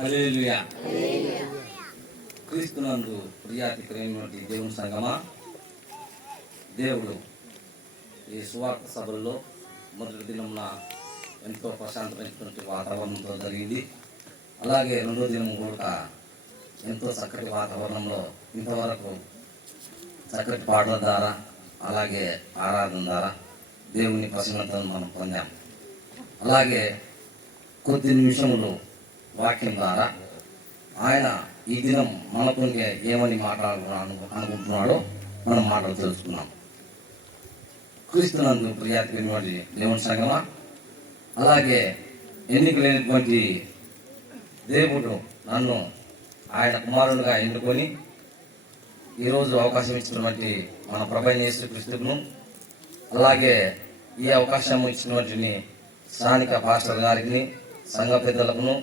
హల్లెలూయా. క్రీస్తునందు ప్రియాతికరైనటువంటి దేవుని సంగమా, దేవుడు ఈ సువార్త సభల్లో మొదటి దినంన ఎంతో ప్రశాంతమైనటువంటి వాతావరణంతో జరిగింది. అలాగే రెండో దినం కూడా ఎంతో చక్కటి వాతావరణంలో ఇంతవరకు చక్కటి పాటల ద్వారా అలాగే ఆరాధన ద్వారా దేవుని ప్రసన్నతను మనం పొందాం. అలాగే కొద్ది నిమిషములు వాక్యం ద్వారా ఆయన ఈ దినం మనతో ఏమని అనుకుంటున్నాడో మనం మాటలు తెలుసుకున్నాం. క్రీస్తునందు ప్రియాతికైనటువంటి దేవుని సంగమా, అలాగే ఎన్నిక లేనటువంటి దేవుడు నన్ను ఆయన కుమారుడుగా ఎన్నుకొని ఈరోజు అవకాశం ఇచ్చినటువంటి మన ప్రభువైన యేసుక్రీస్తును, అలాగే ఈ అవకాశం ఇచ్చినటువంటి స్థానిక పాస్టర్ గారికి, సంఘ పెద్దలకును,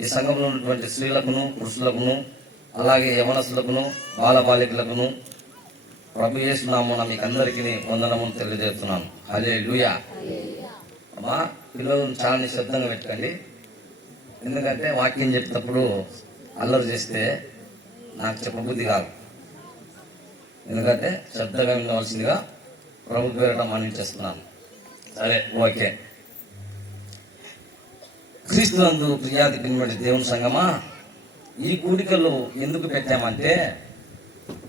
ఈ సంఘంలో ఉన్నటువంటి స్త్రీలకును, పురుషులకును, అలాగే యవనస్తులకును, బాలబాలికలకును ప్రభు యేసు నామమున మీకు అందరికీ వందనములు తెలియజేస్తున్నాను. హల్లెలూయా. అమ్మా, పిల్లలను చాలా నిశ్శబ్దంగా పెట్టండి. ఎందుకంటే వాక్యం చెప్పేటప్పుడు అల్లరి చేస్తే నాకు చెప్పబుద్ధి కాదు. ఎందుకంటే శ్రద్ధగా వినవలసిందిగా ప్రభు పేరట మన్నించేస్తున్నాను. సరే, ఓకే. క్రీస్తునందు ప్రియాతికైనటువంటి దేవుని సంగమా, ఈ కూడికలు ఎందుకు పెట్టామంటే,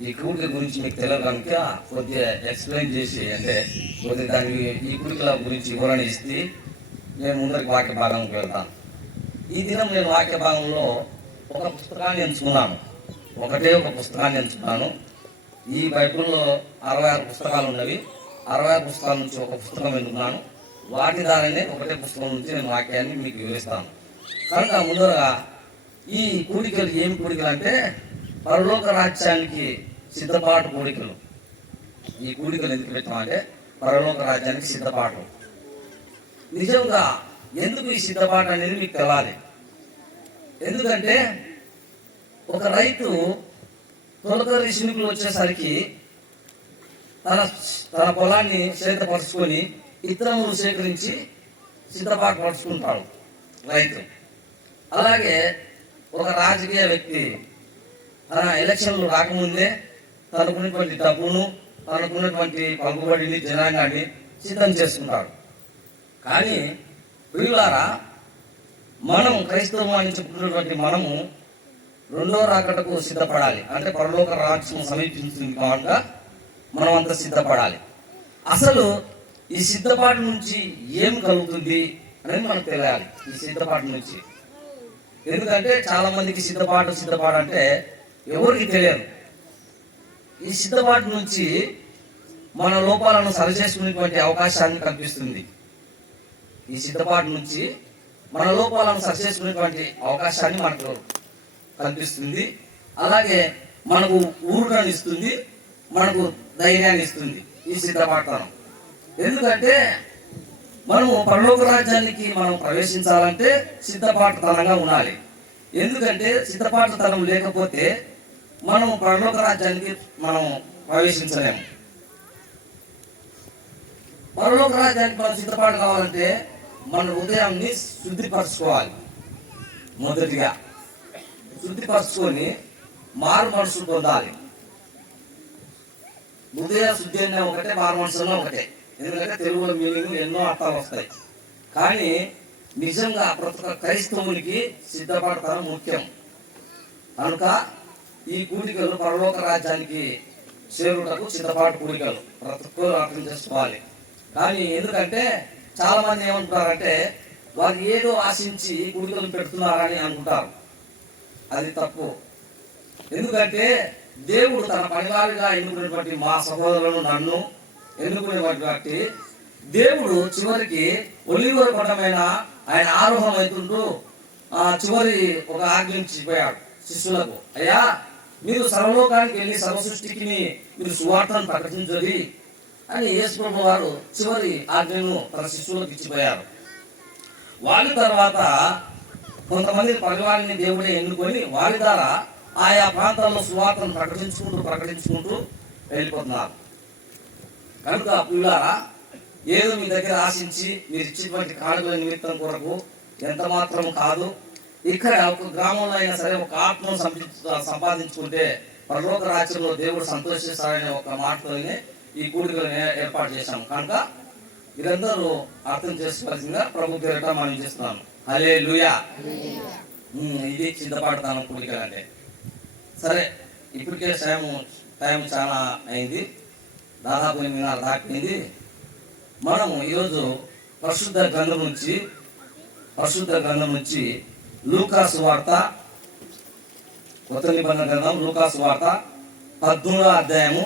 ఈ కూడిక గురించి మీకు తెలియదు కనుక కొద్దిగా ఎక్స్ప్లెయిన్ చేసి, అంటే కొద్దిగా దానికి ఈ కూడికల గురించి వివరణ ఇస్తే నేను ముందరికి వాక్య భాగంకి వెళ్తాను. ఈ దినం నేను వాక్య భాగంలో ఒక పుస్తకాన్ని ఎంచుకున్నాను. ఒకటే ఒక పుస్తకాన్ని ఎంచుకున్నాను. ఈ బైబిల్లో 66 పుస్తకాలు ఉన్నవి. 66 పుస్తకాల నుంచి ఒక పుస్తకం ఎన్నుకున్నాను. వాటి ద్వారానే ఒకటే పుస్తకం నుంచి నేను వాక్యాన్ని మీకు వివరిస్తాను. కనుక ముందరగా ఈ కూడికలు ఏమి కూడికలు అంటే పరలోక రాజ్యానికి సిద్ధపాటు కూడికలు. ఈ కూడికలు ఎందుకు పెట్టామంటే పరలోక రాజ్యానికి సిద్ధపాటు. నిజంగా ఎందుకు ఈ సిద్ధపాటు అనేది మీకు తెలాలి. ఎందుకంటే ఒక రైతు తొలకరి శినుకులు వచ్చేసరికి తన పొలాన్ని సేతపరుచుకొని ఇత్తనములు సేకరించి సిద్ధపాటు పరుచుకుంటాడు రైతు. అలాగే ఒక రాజకీయ వ్యక్తి తన ఎలక్షన్లు రాకముందే తనకున్నటువంటి డబ్బును, తనకున్నటువంటి పలుకుబడిని, జనాంగాన్ని సిద్ధం చేసుకుంటాడు. కానీ ప్రియులారా, మనం క్రైస్తవం అని చెప్పుకున్నటువంటి మనము రెండో రాకడకు సిద్ధపడాలి. అంటే పరలోక రాజ్యం సమీపించింది కాక మనం అంతా సిద్ధపడాలి. అసలు ఈ సిద్ధపాటు నుంచి ఏం కలుగుతుంది అనేది మనకు తెలియాలి. ఈ సిద్ధపాటు నుంచి, ఎందుకంటే చాలా మందికి సిద్ధపాటు అంటే ఎవరికి తెలియదు. ఈ సిద్ధపాటు నుంచి మన లోపాలను సరిచేసుకునేటువంటి అవకాశాన్ని కల్పిస్తుంది. ఈ సిద్ధపాటు నుంచి మన లోపాలను సరిచేసుకునేటువంటి అవకాశాన్ని మనకు కల్పిస్తుంది. అలాగే మనకు ఊరుటని ఇస్తుంది, మనకు ధైర్యాన్ని ఇస్తుంది ఈ సిద్ధపాటుతనం. ఎందుకంటే మనము పరలోక రాజ్యానికి మనం ప్రవేశించాలంటే సిద్ధపాటుతనంగా ఉండాలి. ఎందుకంటే సిద్ధపాటుతనం లేకపోతే మనం పరలోక రాజ్యానికి మనం ప్రవేశించలేము. పరలోక రాజ్యానికి మనం సిద్ధపాటు కావాలంటే మన హృదయాన్ని శుద్ధిపరచుకోవాలి. మొదటిగా శుద్ధిపరచుకొని మారు మనసు పొందాలి. హృదయ శుద్ధి అనే ఒకటే, మారు మనసు అన్న ఒకటే. ఎందుకంటే తెలుగులో మీనింగ్ ఎన్నో అర్థాలు వస్తాయి. కానీ నిజంగా ప్రతి ఒక్క క్రైస్తవునికి సిద్ధపడతాను ముఖ్యం. కనుక ఈ కూడికలు పరలోక రాజ్యానికి చేరుటకు సిద్ధపాటు కూడికలు ప్రతి ఒక్కరు అర్థం చేసుకోవాలి. కానీ ఎందుకంటే చాలా మంది ఏమంటున్నారంటే వారు ఏదో ఆశించి కూడికలు పెడుతున్నారని అనుకుంటారు. అది తప్పు. ఎందుకంటే దేవుడు తన పనివారిగా ఎన్నుకునేటువంటి మా సహోదరులను, నన్ను ఎన్నుకునేటువంటి దేవుడు చివరికి ఒలీవ కొండమైన ఆయన ఆరోహం అవుతుంటూ చివరి ఒక ఆజ్ఞించిపోయాడు శిష్యులకు, అయ్యా మీరు సర్వలోకానికి వెళ్ళి సర్వ సృష్టికి మీరు సువార్తను ప్రకటించాలి అని యేసు ప్రభు వారు చివరి ఆజ్ఞను తన శిష్యులకు ఇచ్చిపోయారు. వాళ్ళ తర్వాత కొంతమంది పరివారిని దేవుడే ఎన్నుకొని వారి ద్వారా ఆయా ప్రాంతాల్లో సువార్తను ప్రకటించుకుంటూ వెళ్ళిపోతున్నారు. కనుక పిల్లారా, ఏదో మీ దగ్గర ఆశించి మీరు ఇచ్చినటువంటి కానుకల నిమిత్తం కొరకు ఎంత మాత్రం కాదు, ఇక్కడ ఒక గ్రామంలో అయినా సరే ఒక ఆత్మను సంపాదించుకుంటే పరలోక రాజ్యంలో దేవుడు సంతోషిస్తారనే ఒక మాటతోనే ఈ కూడికలను ఏర్పాటు చేశాం. కనుక మీరందరూ అర్థం చేసుకోవాల్సిందిగా ప్రభు పేరిట మనం చేస్తున్నాము. హల్లెలూయా. ఇది సిద్ధపడతాను కూడికలు అంటే. సరే, ఇప్పటికే టైం చాలా అయింది, దాదాపు 8:30 దాటింది. మనము ఈరోజు పరిశుద్ధ గ్రంథం నుంచి లూకా సువార్త, కొత్త నిబంధన గ్రంథం లూకా సువార్త 13వ అధ్యాయము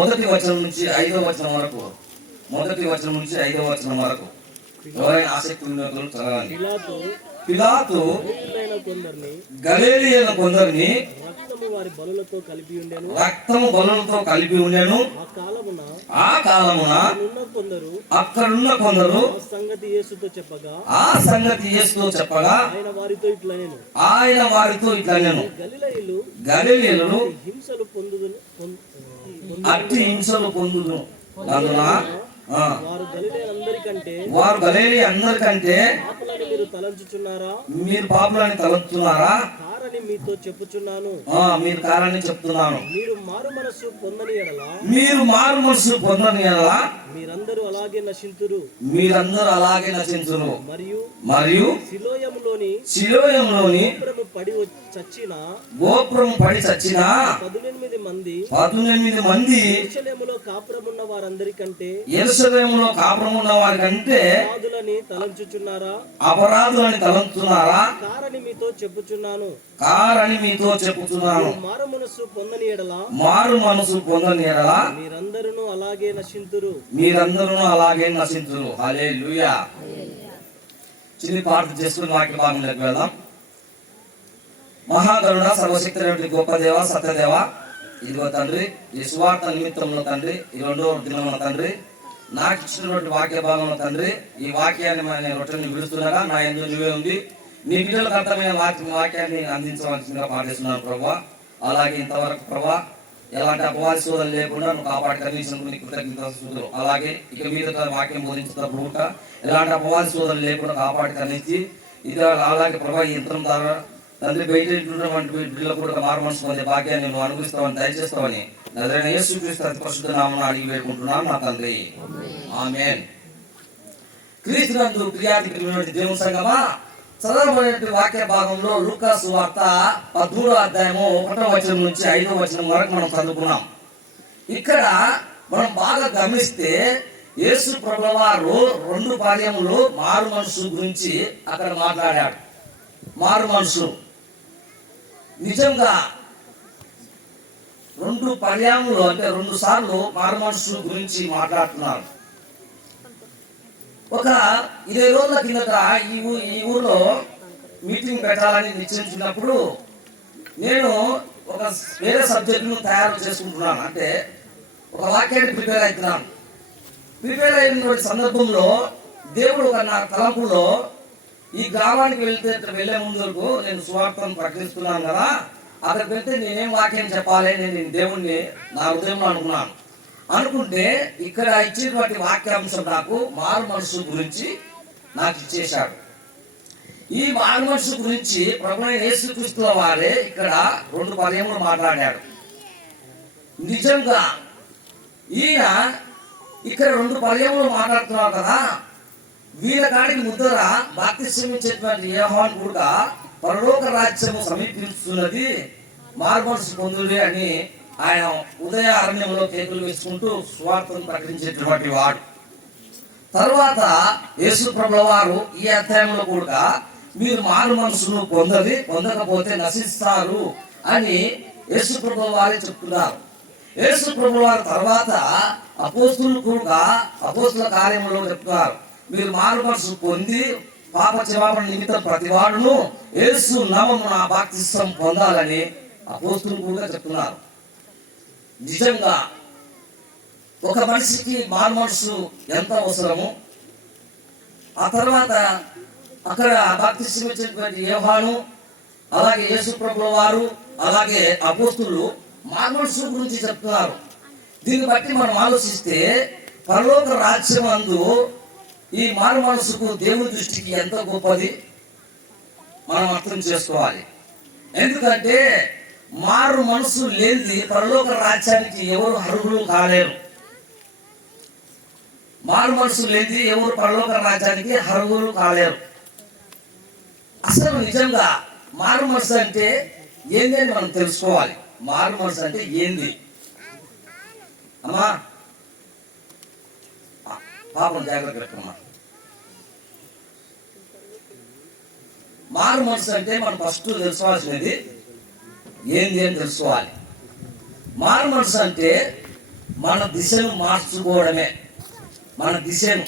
1వ వచనం నుంచి 5వ వచనం వరకు, 1వ వచనం నుంచి 5వ వచనం వరకు ఎవరైనా ఆసక్తి ఉన్న చదవండి. పిలాతు గలిలయైన కొందరిని రక్తము బలులతో కలిపి ఉండెను. ఆ కాలమున అక్కడున్న కొందరు ఆ సంగతి యేసుతో చెప్పగా ఆయన వారితో ఇట్లా నేను గలిలయులు అట్టి హింసలు పొందుదును. వారు గలిలయ అందరికంటే మీరు పాపులని తలంచుచున్నారా? మీతో చెప్పుచున్నాను, మీరు కారణం చెప్తున్నాను. మీరు మారు మనసు పొందని ఎడల మీరందరూ అలాగే నశించురు. మరియు శిలోయములోని గోపురం పడి చచ్చిన 18 మంది యెరూషలేములో కాపురమున్న వారందరికంటే అపరాధులని తలంచుచున్నారా? కారని మీతో చెప్పుచున్నాను. మారు మనసు పొందని ఎడల మీరందరూ అలాగే నశించురు. హల్లెలూయా. చిన్ని ప్రార్థన చేసుకుని వాక్య భాగంలోకి వెళ్దాం. మహాగరుడ, సర్వశక్తి గొప్ప దేవ, సత్యదేవ, ఇదిగో తండ్రి, ఈ సువార్త నిమిత్తంలో తండ్రి, ఈ 2వ దినమున తండ్రి, నాకు ఇచ్చినటువంటి వాక్య భాగంలో తండ్రి, ఈ వాక్యాన్ని నేను రొట్టెని విడుస్తుండగా నా యందు నువ్వే ఉంది. నీ బిడ్డలకు అర్థమైన వాక్యాన్ని అందించవలసిందిగా పాటిస్తున్నాను ప్రభా. అలాగే ఇంతవరకు ప్రభా ఎలాంటి అపవాది శోధన లేకుండా నువ్వు కాపాడి కనీసం కృతజ్ఞతలు. అలాగే ఇక మీద వాక్యం బోధించినప్పుడు కూడా ఎలాంటి అపవాది శోధన లేకుండా కాపాడి కనిపించి ఇది అలాగే ప్రభా ఈ యంత్రం ద్వారా తండ్రి బయట బిడ్డలకు కూడా మారు మనసు పొందే భాగ్యాన్ని నువ్వు అనుగ్రహిస్తావని దయచేస్తావని నజరేయుడైన యేసుక్రీస్తు అతి పరిశుద్ధ నామమున అడిగి వేడుకుంటున్నాను నా తండ్రి. ఆమేన్. క్రీస్తునందు ప్రియాతికి దేవుని సంగమా, చదవబడిన వాక్య భాగంలో లూకా సువార్త 13వ అధ్యాయము 1వ వచనం నుంచి 5వ వచనం వరకు మనం చదువుకున్నాం. ఇక్కడ మనం బాగా గమనిస్తే యేసు ప్రభువారు 2 పర్యాయములు మారు మనసు గురించి అక్కడ మాట్లాడాడు. మారు మనసు నిజంగా 2 పర్యాయములు అంటే 2 సార్లు మారు మనసు గురించి మాట్లాడుతున్నారు. ఒక 20 రోజుల కిందట ఈ ఊర్లో మీటింగ్ పెట్టాలని నిశ్చయించినప్పుడు నేను ఒక వేరే సబ్జెక్టును తయారు చేసుకుంటున్నాను. అంటే ఒక వాక్యాన్ని ప్రిపేర్ అవుతున్నాను. ప్రిపేర్ అయిన సందర్భంలో దేవుడు ఒక నా తలంపులో ఈ గ్రామానికి వెళ్ళే ముందు నేను సువార్తను ప్రకటిస్తున్నాను కదా, అక్కడికి వెళ్తే నేనేం వాక్యం చెప్పాలి, నేను దేవుణ్ణి నా హృదయంలో అనుకుంటే ఇక్కడ ఇచ్చినటువంటి వాక్యాంశం నాకు మారు మనసు గురించి నాకు ఇచ్చేశాడు. ఈ మారు మనసు గురించి ప్రభువైన యేసుక్రీస్తు వారే ఇక్కడ 2 పర్యాయములు మాట్లాడాడు. నిజంగా ఈయన ఇక్కడ 2 పర్యాయములు మాట్లాడుతున్నారు కదా, వీళ్ళ కాడికి ముద్దర బాప్తిస్మం ఇచ్చేటువంటి యోహాను కూడా పరలోక రాజ్యము సమీపిస్తున్నది, మారు మనసు పొందుడి అని ఆయన ఉదయ అరణ్యంలో కేకులు వేసుకుంటూ స్వార్థను ప్రకటించేటువంటి వాడు. తర్వాత యేసు ప్రభువు వారు ఈ అధ్యాయంలో కూడా మీరు మారు మనసును పొందకపోతే నశిస్తారు అని యేసు ప్రభువు వారే చెప్తున్నారు. యేసు ప్రభువు వారి తర్వాత అపోస్తులు కూడా అపోస్తుల కార్యములో చెప్తున్నారు, మీరు మారు మనసు పొంది పాప క్షమాపణ నిమిత్తం ప్రతివాడును యేసు నామమున బాప్తిస్మం పొందాలని అపోస్తులు కూడా చెప్తున్నారు. నిజంగా ఒక మనిషికి మారు మనసు ఎంత అవసరము. ఆ తర్వాత అక్కడ బాప్తిస్మం ఇచ్చినటువంటి యోహాను, అలాగే యేసు ప్రభువు వారు, అలాగే అపోస్తులు మారు మనసు గురించి చెప్తున్నారు. దీన్ని బట్టి మనం ఆలోచిస్తే పరలోక రాజ్యమందు ఈ మారు మనసుకు దేవుని దృష్టికి ఎంత గొప్పది మనం అర్థం చేసుకోవాలి. ఎందుకంటే మారు మనసు లేనిది పరలోక రాజ్యానికి ఎవరు అర్హులు కాలేరు. మారు మనసు లేనిది ఎవరు పరలోక రాజ్యానికి అర్హులు కాలేరు. అసలు నిజంగా మారు మనసు అంటే ఏంది అని మనం తెలుసుకోవాలి. మారు మనసు అంటే ఏంది? అమ్మా పాపం జాగ్రత్త పెట్టమ్మా. మారు మనసు అంటే మనం ఫస్ట్ తెలుసుకోవాల్సినది ఏంది అని తెలుసుకోవాలి. మారు మనసు అంటే మన దిశను మార్చుకోవడమే. మన దిశను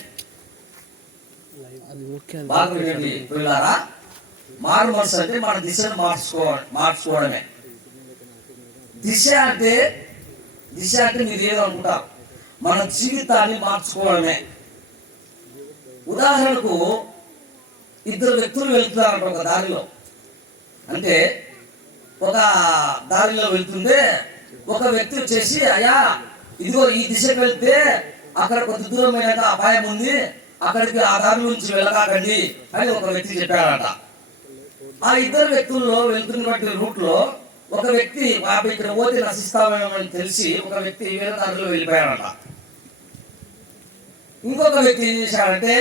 బాగా వినండి పిల్లారా. మారు మనసు అంటే మన దిశను మార్చుకోవడమే. దిశ అంటే మీరు ఏదనుకుంటారు, మన జీవితాన్ని మార్చుకోవడమే. ఉదాహరణకు ఇద్దరు వ్యక్తులు వెళ్తున్నారంట ఒక దారిలో. అంటే ఒక దారిలో వెళ్తుంటే ఒక వ్యక్తి వచ్చేసి, అయ్యా ఇదిగో ఈ దిశకు వెళ్తే అక్కడ కొద్ది దూరమైన అపాయం ఉంది, అక్కడికి ఆ దారి నుంచి వెళ్ళకాకండి అని ఒక వ్యక్తి చెప్పాడట. ఆ ఇద్దరు వ్యక్తుల్లో వెళ్తున్నటువంటి రూట్ లో ఒక వ్యక్తి ఇక్కడ పోతే నశిస్తామని తెలిసి ఒక వ్యక్తి వేరే దారిలో వెళ్ళిపోయాడట. ఇంకొక వ్యక్తి ఏం చేశాడంటే,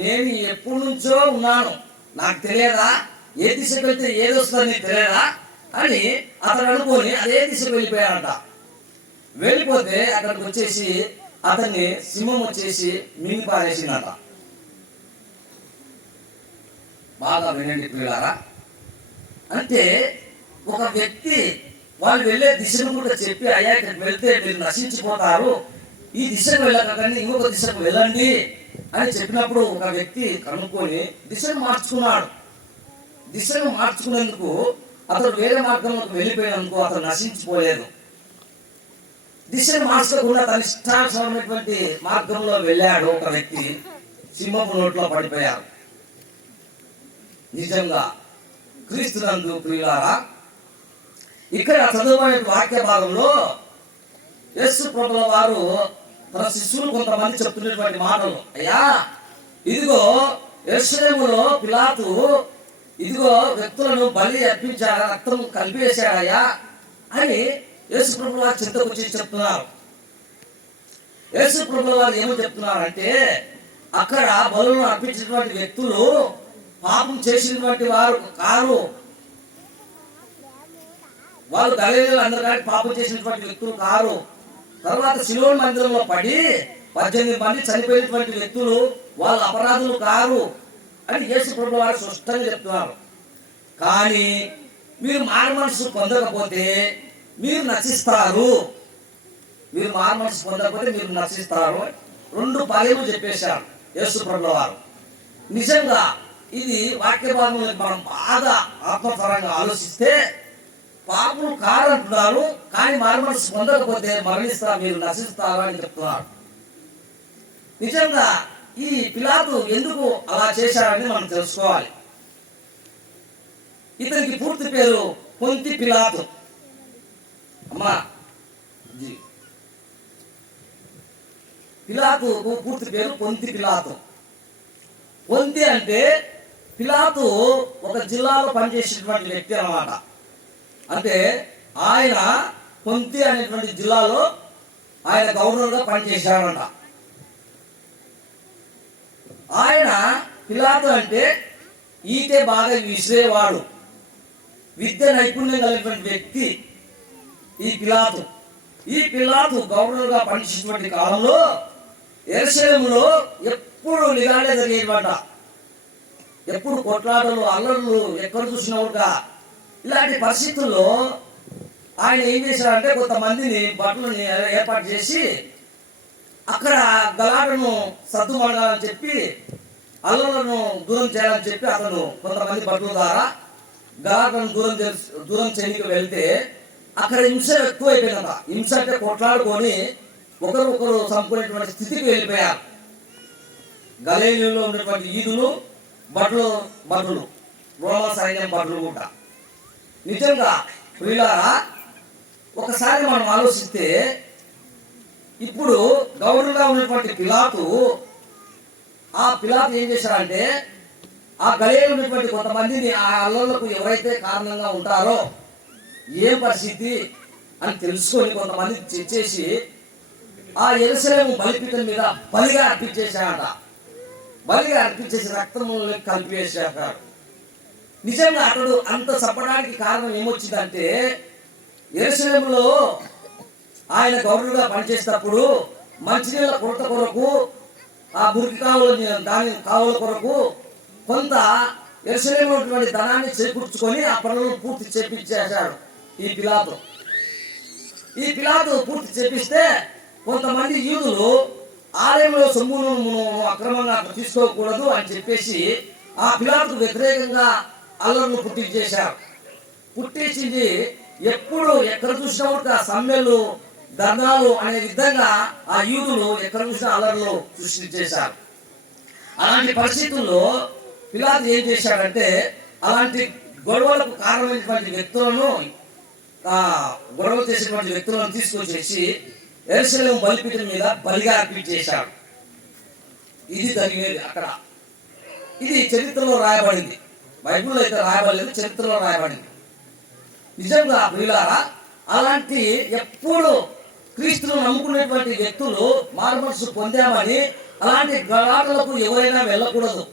నేను ఎప్పటి నుంచో ఉన్నాను, నాకు తెలియదా ఏ దిశకు వెళ్తే ఏది వస్తుందని తెలియదా అని అతను అనుకొని అదే దిశకు వెళ్ళిపోయాడట. వెళ్ళిపోతే అక్కడికి వచ్చేసి అతన్ని సింహం వచ్చేసి మింగి పారేసిందట. బాగా వినండి పిల్లారా. అంటే ఒక వ్యక్తి వాళ్ళు వెళ్ళే దిశను కూడా చెప్పి, అయ్యా ఇక్కడికి వెళ్తే మీరు నశించిపోతారు, ఈ దిశకు వెళ్ళకండి ఇంకొక దిశకు వెళ్ళండి అని చెప్పినప్పుడు ఒక వ్యక్తి కనుక్కొని దిశను మార్చుకున్నాడు. దిశను మార్చుకునేందుకు అతడు వేరే మార్గంలోకి వెళ్ళిపోయినందుకు అతను నశించిపోలేదు. దిశను మార్చకుండా తన ఇష్టానుసారమైనటువంటి మార్గంలో వెళ్ళాడు ఒక వ్యక్తి, సింహపు నోట్లో పడిపోయారు. నిజంగా క్రీస్తునందు ప్రియులారా, ఇక్కడ చదువుకునే వాక్య భాగంలో యేసు ప్రభుల వారు తన శిష్యులు కొంతమంది చెప్తున్నటువంటి మాటలు, అయ్యా ఇదిగో యెరూషలేములో పిలాతు ఇదిగో వ్యక్తులను బలి అర్పించాడు, రక్తం కలిపేశాడయ్యా అని యేసు ప్రభుల వారు చింతకు వచ్చి చెప్తున్నారు. యేసు ప్రభుల వారు ఏమో చెప్తున్నారంటే, అక్కడ బలులను అర్పించినటువంటి వ్యక్తులు పాపం చేసినటువంటి వారు కారు, వాళ్ళు గలిలయలో అందరికీ పాపం చేసినటువంటి వ్యక్తులు కారు. తర్వాత సిలోను మందిరంలో పడి 18 మంది చనిపోయినటువంటి వ్యక్తులు వాళ్ళ అపరాధులు కారు అని యేసు ప్రభువు వారు స్పష్టంగా చెప్తున్నారు. కానీ మీరు మారు మనసు పొందకపోతే మీరు నశిస్తారు, మీరు మారు మనసు పొందకపోతే మీరు నశిస్తారు. 2 పర్యాలు చెప్పేశారు యేసు ప్రభువు వారు. నిజంగా ఇది వాక్య భాగంలో మనం బాగా ఆత్మపరంగా ఆలోచిస్తే పాపం కారంటున్నారు, కానీ మారు మనసు పొందకపోతే మరణిస్తారు, మీరు నశిస్తారు అని చెప్తున్నారు. నిజంగా ఈ పిలాతు ఎందుకు అలా చేశాడని మనం తెలుసుకోవాలి. ఇతనికి పూర్తి పేరు పొంతి పిలాతు. అమ్మా పిలాతు పూర్తి పేరు పొంతి పిలాతు. పొంతి అంటే పిలాతు ఒక జిల్లాలో పనిచేసేటువంటి వ్యక్తి అన్నమాట. అంటే ఆయన పొంతి అనేటువంటి జిల్లాలో ఆయన గవర్నర్గా పనిచేశాడంట. ఆయన పిలాతు అంటే ఈటే బాగా విసిరేవాడు, విద్య నైపుణ్యం కలిగినటువంటి వ్యక్తి ఈ పిలాతు. ఈ పిలాతు గవర్నర్గా పనిచేసినటువంటి కాలంలో యెరూషలేములో ఎప్పుడు నిగాడే జరిగేవాట. ఎప్పుడు కొట్లాటలు అల్లర్లు ఎక్కడ చూసినవుగా. ఇలాంటి పరిస్థితుల్లో ఆయన ఏం చేశాడంటే కొంతమందిని భటులని ఏర్పాటు చేసి అక్కడ గలాటను సర్దుమణాలని చెప్పి అల్లలను దూరం చేయాలని చెప్పి అతను కొంతమంది భటుల ద్వారా గలాటను దూరం చేయడానికి వెళ్తే అక్కడ హింస ఎక్కువైపోయిందట. హింస అంటే కొట్లాడుకొని ఒకరు చంపుకునేటువంటి స్థితికి వెళ్ళిపోయారు. గలీలీలో ఉన్నటువంటి ఈదులు భటులు రోమా సైన్యం భటులు కూడా. నిజంగా ప్రియులారా, ఒకసారి మనం ఆలోచిస్తే ఇప్పుడు గవర్నర్గా ఉన్నటువంటి పిలాతు ఆ పిలాతు ఏం చేశాడంటే ఆ గలిలయలో ఉన్నటువంటి కొంతమందిని ఆ అల్లర్లకు ఎవరైతే కారణంగా ఉంటారో ఏం పరిస్థితి అని తెలుసుకొని కొంతమంది తెచ్చేసి ఆ యెరూషలేము బలిపీఠం మీద బలిగా అర్పించేశాడట. బలిగా అర్పించేసి రక్తంలో కలిపేశాడు. నిజంగా అతడు అంత చెప్పడానికి కారణం ఏమొచ్చిందంటే యెరూషలేములో ఆయన గవర్నర్గా పనిచేసేటప్పుడు మంచినీళ్ళ కొరత కొరకు ఆ మురికి కావుల దాని కావుల కొరకు కొంత యెరూషలేములో ఉన్నటువంటి ధనాన్ని చేకూర్చుకొని ఆ పనులను పూర్తి చేపించేశాడు ఈ పిలాతు. ఈ పిలాతు పూర్తి చేపిస్తే కొంతమంది యూదులు ఆలయంలో సొమ్మును అక్రమంగా తీసుకోకూడదు అని చెప్పేసి ఆ పిలాతుకు వ్యతిరేకంగా అల్లర్లు పుట్టించేశారు. పుట్టించింది ఎప్పుడు ఎక్కడ చూసినా కూడా సమ్మెలు ధర్నాలు అనే విధంగా ఆ యూదులు ఎక్కడ చూసినా అల్లర్లు సృష్టించేశారు. అలాంటి పరిస్థితుల్లో పిలాతు ఏం చేశాడంటే అలాంటి గొడవలకు కారణమైనటువంటి వ్యక్తులను గొడవ చేసినటువంటి వ్యక్తులను తీసుకొచ్చేసి యెరూషలేము బలిపీఠం మీద బలిగా అర్పించేశాడు. ఇది జరిగేది అక్కడ. ఇది చరిత్రలో రాయబడింది. బైబిల్లో అయితే రాయబడలేదు, చరిత్రలో రాయబడింది. నిజంగా ప్రియులారా, అలాంటి ఎప్పుడు క్రీస్తును నమ్ముకునేటువంటి వ్యక్తులు మారుమనసు పొందామని అలాంటి గలాటలకు ఎవరైనా వెళ్ళకూడదు.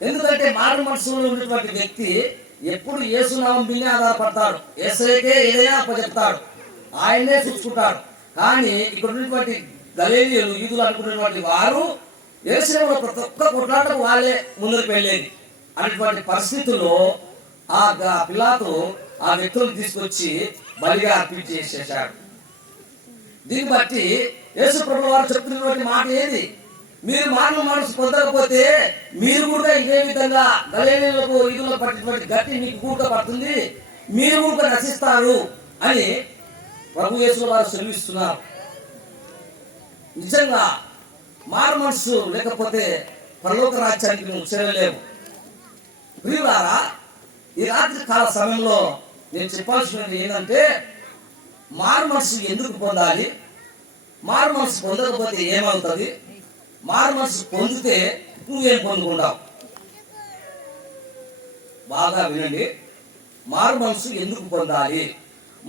ఎందుకంటే మారు మనసులో ఉన్నటువంటి వ్యక్తి ఎప్పుడు యేసునామం మీదే ఆధారపడతాడు. యేసుకే ఏదైనా చెప్తాడు, ఆయనే చూసుకుంటాడు. కానీ ఇక్కడ ఉన్నటువంటి గలీలీయులు యూదులు అనుకున్నటువంటి వారు యెరూషలేములో ప్రతి ఒక్క కొట్లాటకు వాళ్ళే ముందుకు వెళ్ళేది. అటువంటి పరిస్థితుల్లో ఆ పిలాతు ఆ వ్యక్తులను తీసుకొచ్చి బలిగా అర్పించేసేసాడు. దీన్ని బట్టి యేసు ప్రభువు వారు చెప్తున్నటువంటి మాట ఏది? మీరు మానవ మనసు పొందకపోతే మీరు కూడా ఇదే విధంగా గలీలీయులకు యూదులకు పట్టినటువంటి గట్టి మీకు కూడా పడుతుంది, మీరు కూడా నశిస్తారు అని ప్రభు యేసు వారు సెలవిస్తున్నారు. నిజంగా మారు మనసు లేకపోతే పరలోక రాజ్యానికి నువ్వు చేరలేవు. ప్రియులారా, ఈ రాత్రి కాల సమయంలో నేను చెప్పాల్సినది ఏంటంటే మారు మనసు ఎందుకు పొందాలి, మారు మనసు పొందకపోతే ఏమవుతుంది, మారు మనసు పొందితే నువ్వేం పొందుకుంటావు? బాగా వినండి. మారు మనసు ఎందుకు పొందాలి?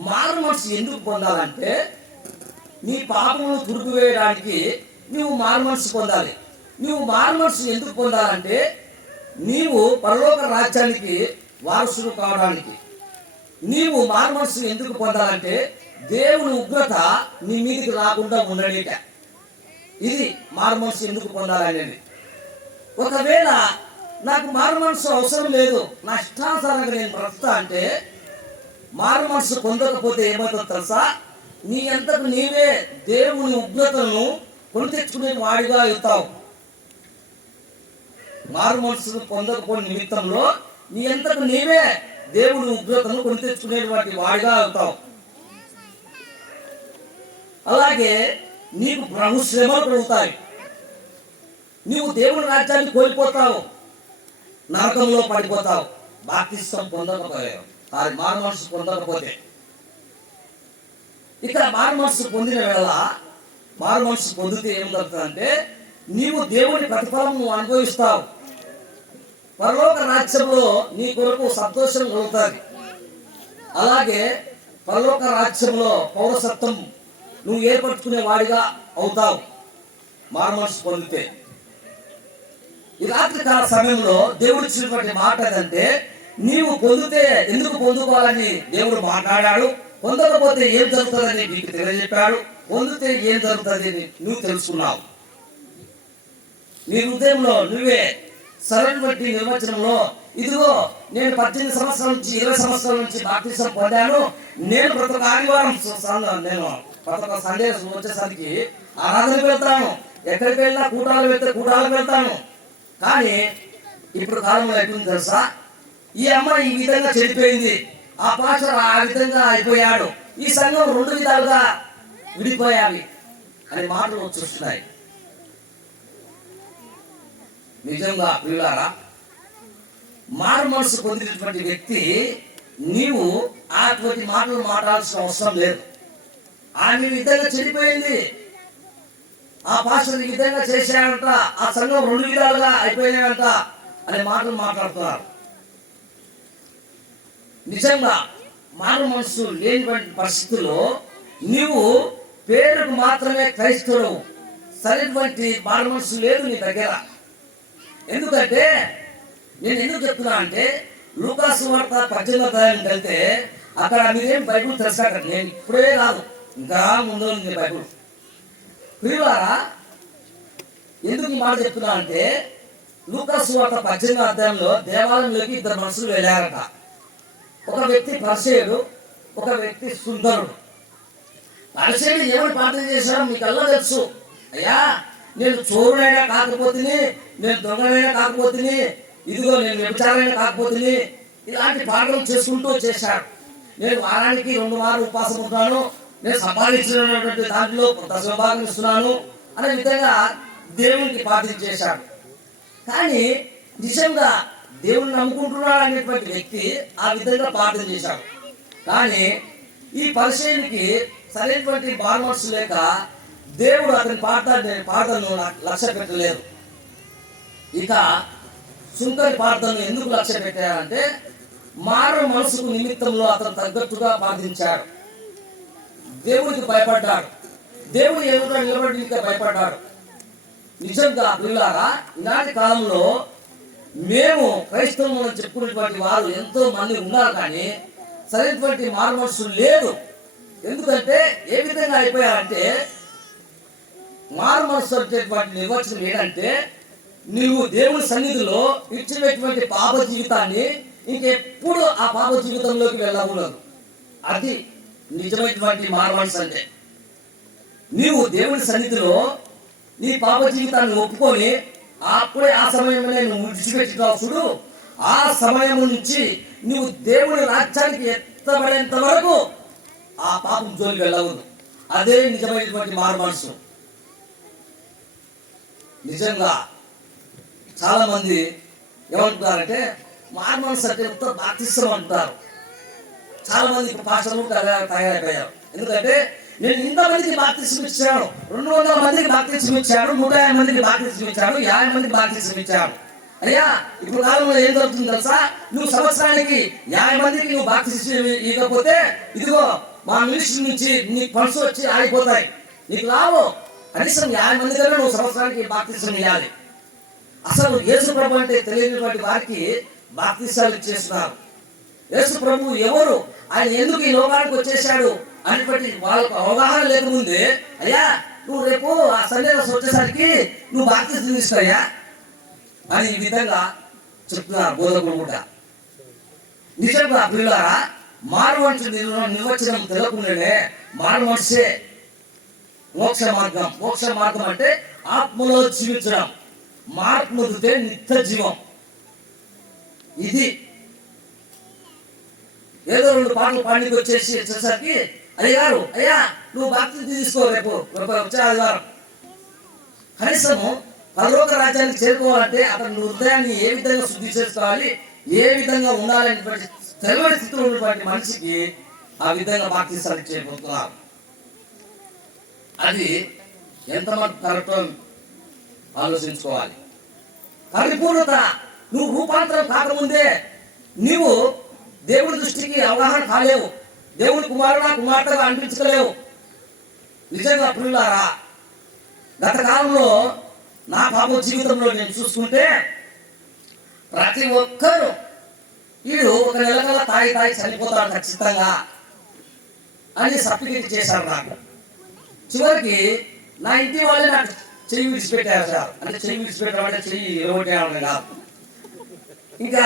మారు మనసు ఎందుకు పొందాలంటే నీ పాపమును తుడిపివేయడానికి నువ్వు మారు మనసు పొందాలి. నువ్వు మారు మనసు ఎందుకు పొందాలంటే నీవు పరలోక రాజ్యానికి వారసుడు కావడానికి. నీవు మారు మనసు ఎందుకు పొందాలంటే దేవుని ఉగ్రత నీ మీదికి రాకుండా ఉండలేట. ఇది మారు మనసు ఎందుకు పొందాలనేది. ఒకవేళ నాకు మారు మనసు అవసరం లేదు, నా ఇష్టానుసారంగా నేను బ్రతుకుతా అంటే మారు మనసు పొందకపోతే ఏమవుతుందో తెలుసా? నీ అంతకు నీవే దేవుని ఉగ్రతను కొని తెచ్చుకునే వాడిగా అవుతావు. మారు మనసును పొందకపోయిన నిమిత్తంలో నీ అంతకు నీవే దేవుని ఉగ్రతను కొని తెచ్చుకునేటువంటి వాడిగా అవుతావు. అలాగే నీకు ప్రభు శ్రమలు కలుగుతాయి. నీవు దేవుని రాజ్యాన్ని కోల్పోతావు, నరకంలో పడిపోతావు. బాప్తిస్మం పొందకపోయావు, మారు మనసు పొందకపోతే. ఇక్కడ మారు మనసు పొందిన వేళ, మారు మనసు పొందితే ఏం జరుగుతుందంటే నీవు దేవుని ప్రతిఫలం నువ్వు అనుభవిస్తావు. పరలోక రాజ్యంలో నీ కొరకు సంతోషం కలుగుతుంది. అలాగే పరలోక రాజ్యంలో పౌరసత్వం నువ్వు ఏర్పరచుకునే వాడిగా అవుతావు మారు మనసు పొందితే. ఈ రాత్రి కాల సమయంలో దేవుడు ఇచ్చినటువంటి మాట ఏంటంటే నీవు పొందితే ఎందుకు పొందుకోవాలని దేవుడు మాట్లాడాడు, పొందకపోతే ఏం జరుగుతుందని నీకు తెలియజెప్పాడు, పొందితే ఏం జరుగుతుంది నువ్వు తెలుసుకున్నావు. నీ హృదయంలో నువ్వే సరైనటువంటి నిర్వచనంలో ఇదిగో నేను 18 సంవత్సరాల నుంచి 20 సంవత్సరాల నుంచి బాప్తిసం పొందాను, నేను ప్రతి ఒక్క ఆదివారం నేను ప్రతి ఒక్క సండే వచ్చేసరికి ఆరాధనకు వెళ్తాను, ఎక్కడికి వెళ్ళినా కూటాలు వెళ్తే కూటాలకు వెళ్తాను. కానీ ఇప్పుడు కాలంలో ఎట్లుంది తెలుసా? ఈ అమ్మాయి ఈ విధంగా చెడిపోయింది, ఆ పాస్టర్ ఆ విధంగా అయిపోయాడు, ఈ సంఘం 2 విధాలుగా విడిపోయాలి అనే మాటలు చూస్తున్నాయి. నిజంగా ప్రియులారా, మారు మనసు పొందినటువంటి వ్యక్తి నీవు అటువంటి మాటలు మాట్లాడాల్సిన అవసరం లేదు. ఆమె విధంగా చెడిపోయింది, ఆ పాస్టర్ ఈ విధంగా చేశాడంట, ఆ సంఘం 2 విధాలుగా అయిపోయాయంట అనే మాటలు మాట్లాడుతున్నారు. నిజంగా మారు మనసు లేనిటువంటి పరిస్థితుల్లో నీవు పేరుకు మాత్రమే క్రైస్తవుడు, సరైనటువంటి మారు మనసు లేదు నీ దగ్గర. ఎందుకంటే నేను ఎందుకు చెప్తున్నా అంటే లూకాసు వార్త 18వ అధ్యాయానికి వెళ్తే అక్కడ మీరేం బైబుల్ తెలుసా? నేను ఇప్పుడే కాదు, ఇంకా ముందు ఉంది బైబుల్. ప్రియులారా, ఎందుకు ఈ మాట చెప్తున్నా అంటే లూకాసు వార్త 18వ అధ్యాయంలో దేవాలయంలోకి 2 మనుషులు వెళ్ళారట. ఒక వ్యక్తి పరిసయ్యుడు, ఒక వ్యక్తి సుందరుడు. పరిసయ్యుడు ఏమని ప్రార్థన చేశాడో మీకల్లా తెలుసు. అయ్యా, నేను చోరునైనా కాకపోతే, నేను దొంగనైనా కాకపోతే, ఇదిగో నేను వ్యభిచారైనా కాకపోతే, ఇలాంటి ప్రార్థనలు చేసుకుంటూ చేశాడు. నేను వారానికి 2 వారాలు ఉపవాసం ఉంటాను, నేను సంపాదించినటువంటి దాంట్లో 10వ భాగం ఇస్తున్నాను అనే విధంగా దేవునికి ప్రార్థన చేశాడు. కానీ నిజంగా దేవుని నమ్ముకుంటున్నాడు అనేటువంటి వ్యక్తి ఆ విధంగా ప్రార్థన చేశాడు. కానీ ఈ పరిచయానికి సరైనటువంటి బార్మర్స్ లేక దేవుడు అతని ప్రార్థనను లక్ష్య పెట్టలేదు. ఇక సుంకరి ప్రార్థనను ఎందుకు లక్ష్య పెట్టాడంటే మారు మనసుకు నిమిత్తంలో అతను తగ్గట్టుగా ప్రార్థించాడు. దేవుడికి భయపడ్డాడు, దేవుడు ఎదుట నిలబడి భయపడ్డాడు. నిజంగా పిల్లారా, ఈనాటి కాలంలో మేము క్రైస్తవులను చెప్పుకునేటువంటి వారు ఎంతో మంది ఉన్నారు, కానీ సరైనటువంటి మారు మనసు లేదు. ఎందుకంటే ఏ విధంగా అయిపోయారంటే మారు మనసు అనేటువంటి నిర్వచనం ఏంటంటే నువ్వు దేవుని సన్నిధిలో ఇచ్చినటువంటి పాప జీవితాన్ని ఇంకెప్పుడు ఆ పాప జీవితంలోకి వెళ్ళకూడదు. అది నిజమైనటువంటి మారు మనసు అంటే నీవు దేవుని సన్నిధిలో నీ పాప జీవితాన్ని ఒప్పుకొని అప్పుడే ఆ సమయంలో నువ్వు విడిచిపెట్టినావు చూడు, ఆ సమయం నుంచి నువ్వు దేవుని రాజ్యానికి ఎత్తబడేంత వరకు ఆ పాపం జోలికి వెళ్ళవద్దు. అదే నిజమైనటువంటి మారు మనసు. నిజంగా చాలా మంది ఏమంటున్నారంటే మారు మనసు అంటే బాప్తిస్మం అంటారు. చాలా మంది ఇప్పుడు పాస్టర్లు తయారైపోయారు. ఎందుకంటే నేను ఇంతమందికి బాప్తిస్మం ఇచ్చాను, 200 మందికి బాప్తిస్మం ఇచ్చాను, 150 మందికి బాప్తిస్మం ఇచ్చాను, 50 మందికి బాప్తిస్మం ఇచ్చాను. అయ్యా, ఇప్పుడు కాలంలో ఏం జరుగుతుంది తెలుసా? నువ్వు సంవత్సరానికి 50 మందికి నువ్వు బాప్తిస్మం ఇవ్వకపోతే ఇదిగో మా మినిస్ట్రీ నుంచి నీకు ఫండ్స్ వచ్చి ఆగిపోతాయి, నీకు రావు. కనీసం 50 మంది కన్నా నువ్వు సంవత్సరానికి బాప్తిస్మం ఇవ్వాలి. అసలు యేసు ప్రభు అంటే తెలియనటువంటి వారికి బాప్తిసాలు ఇచ్చేస్తున్నారు. యేసు ప్రభు ఎవరు, ఆయన ఎందుకు ఈ లోకానికి వచ్చేసాడు అనేటువంటి వాళ్ళకు అవగాహన లేకముందే అయ్యా నువ్వు రేపు ఆ సండే వచ్చేసరికి నువ్వు బాప్తిస్మం తీసుకోయ్యా అని ఈ విధంగా చెప్తున్నారు బోధకులు కూడా. నిజంగా పిల్లారా, మారు మనసు నిర్వచనం తెలియకుండానే మారు మనసే మోక్ష మార్గం. మోక్ష మార్గం అంటే ఆత్మలో జీవించడం, మార్పు పొందితే నిత్య జీవం. ఇది ఏదో 2 పాటలు పాడికి వచ్చేసరికి అయ్యారు అయ్యా నువ్వు బాప్తిస్మం తీసుకో రేపు వచ్చే ఆదివారం. కనీసము పరలోక రాజ్యానికి చేరుకోవాలంటే అతని హృదయాన్ని ఏ విధంగా శుద్ధి చేసుకోవాలి, ఏ విధంగా ఉండాలనేటువంటి తెలివైన స్థితిలో ఉన్నటువంటి మనిషికి ఆ విధంగా బాప్తిస్మాలు చేయబోతున్నారు. అది ఎంతమంది కరెక్టో ఆలోచించుకోవాలి. పరిపూర్ణత, నువ్వు రూపాంతరం కాకముందే నీవు దేవుడి దృష్టికి అవగాహన కాలేవు, దేవుడి కుమార్తెగా అనిపించలేవు. నిజంగా పిల్లారా, గత కాలంలో నా పాప జీవితంలో నేను చూసుకుంటే ప్రతి ఒక్కరూ వీడు 1 నెల కల్లా తాగి చనిపోతాడు ఖచ్చితంగా అని సర్టిఫికేట్ చేశారు నాకు. చివరికి నా ఇంటి వాళ్ళే నాకు చెయ్యి విడిచిపెట్టారు సార్. అంటే చెయ్యి విడిచిపెట్టడం అంటే చెయ్యి ఎరగొట్టేవాళ్ళని కాదు. ఇంకా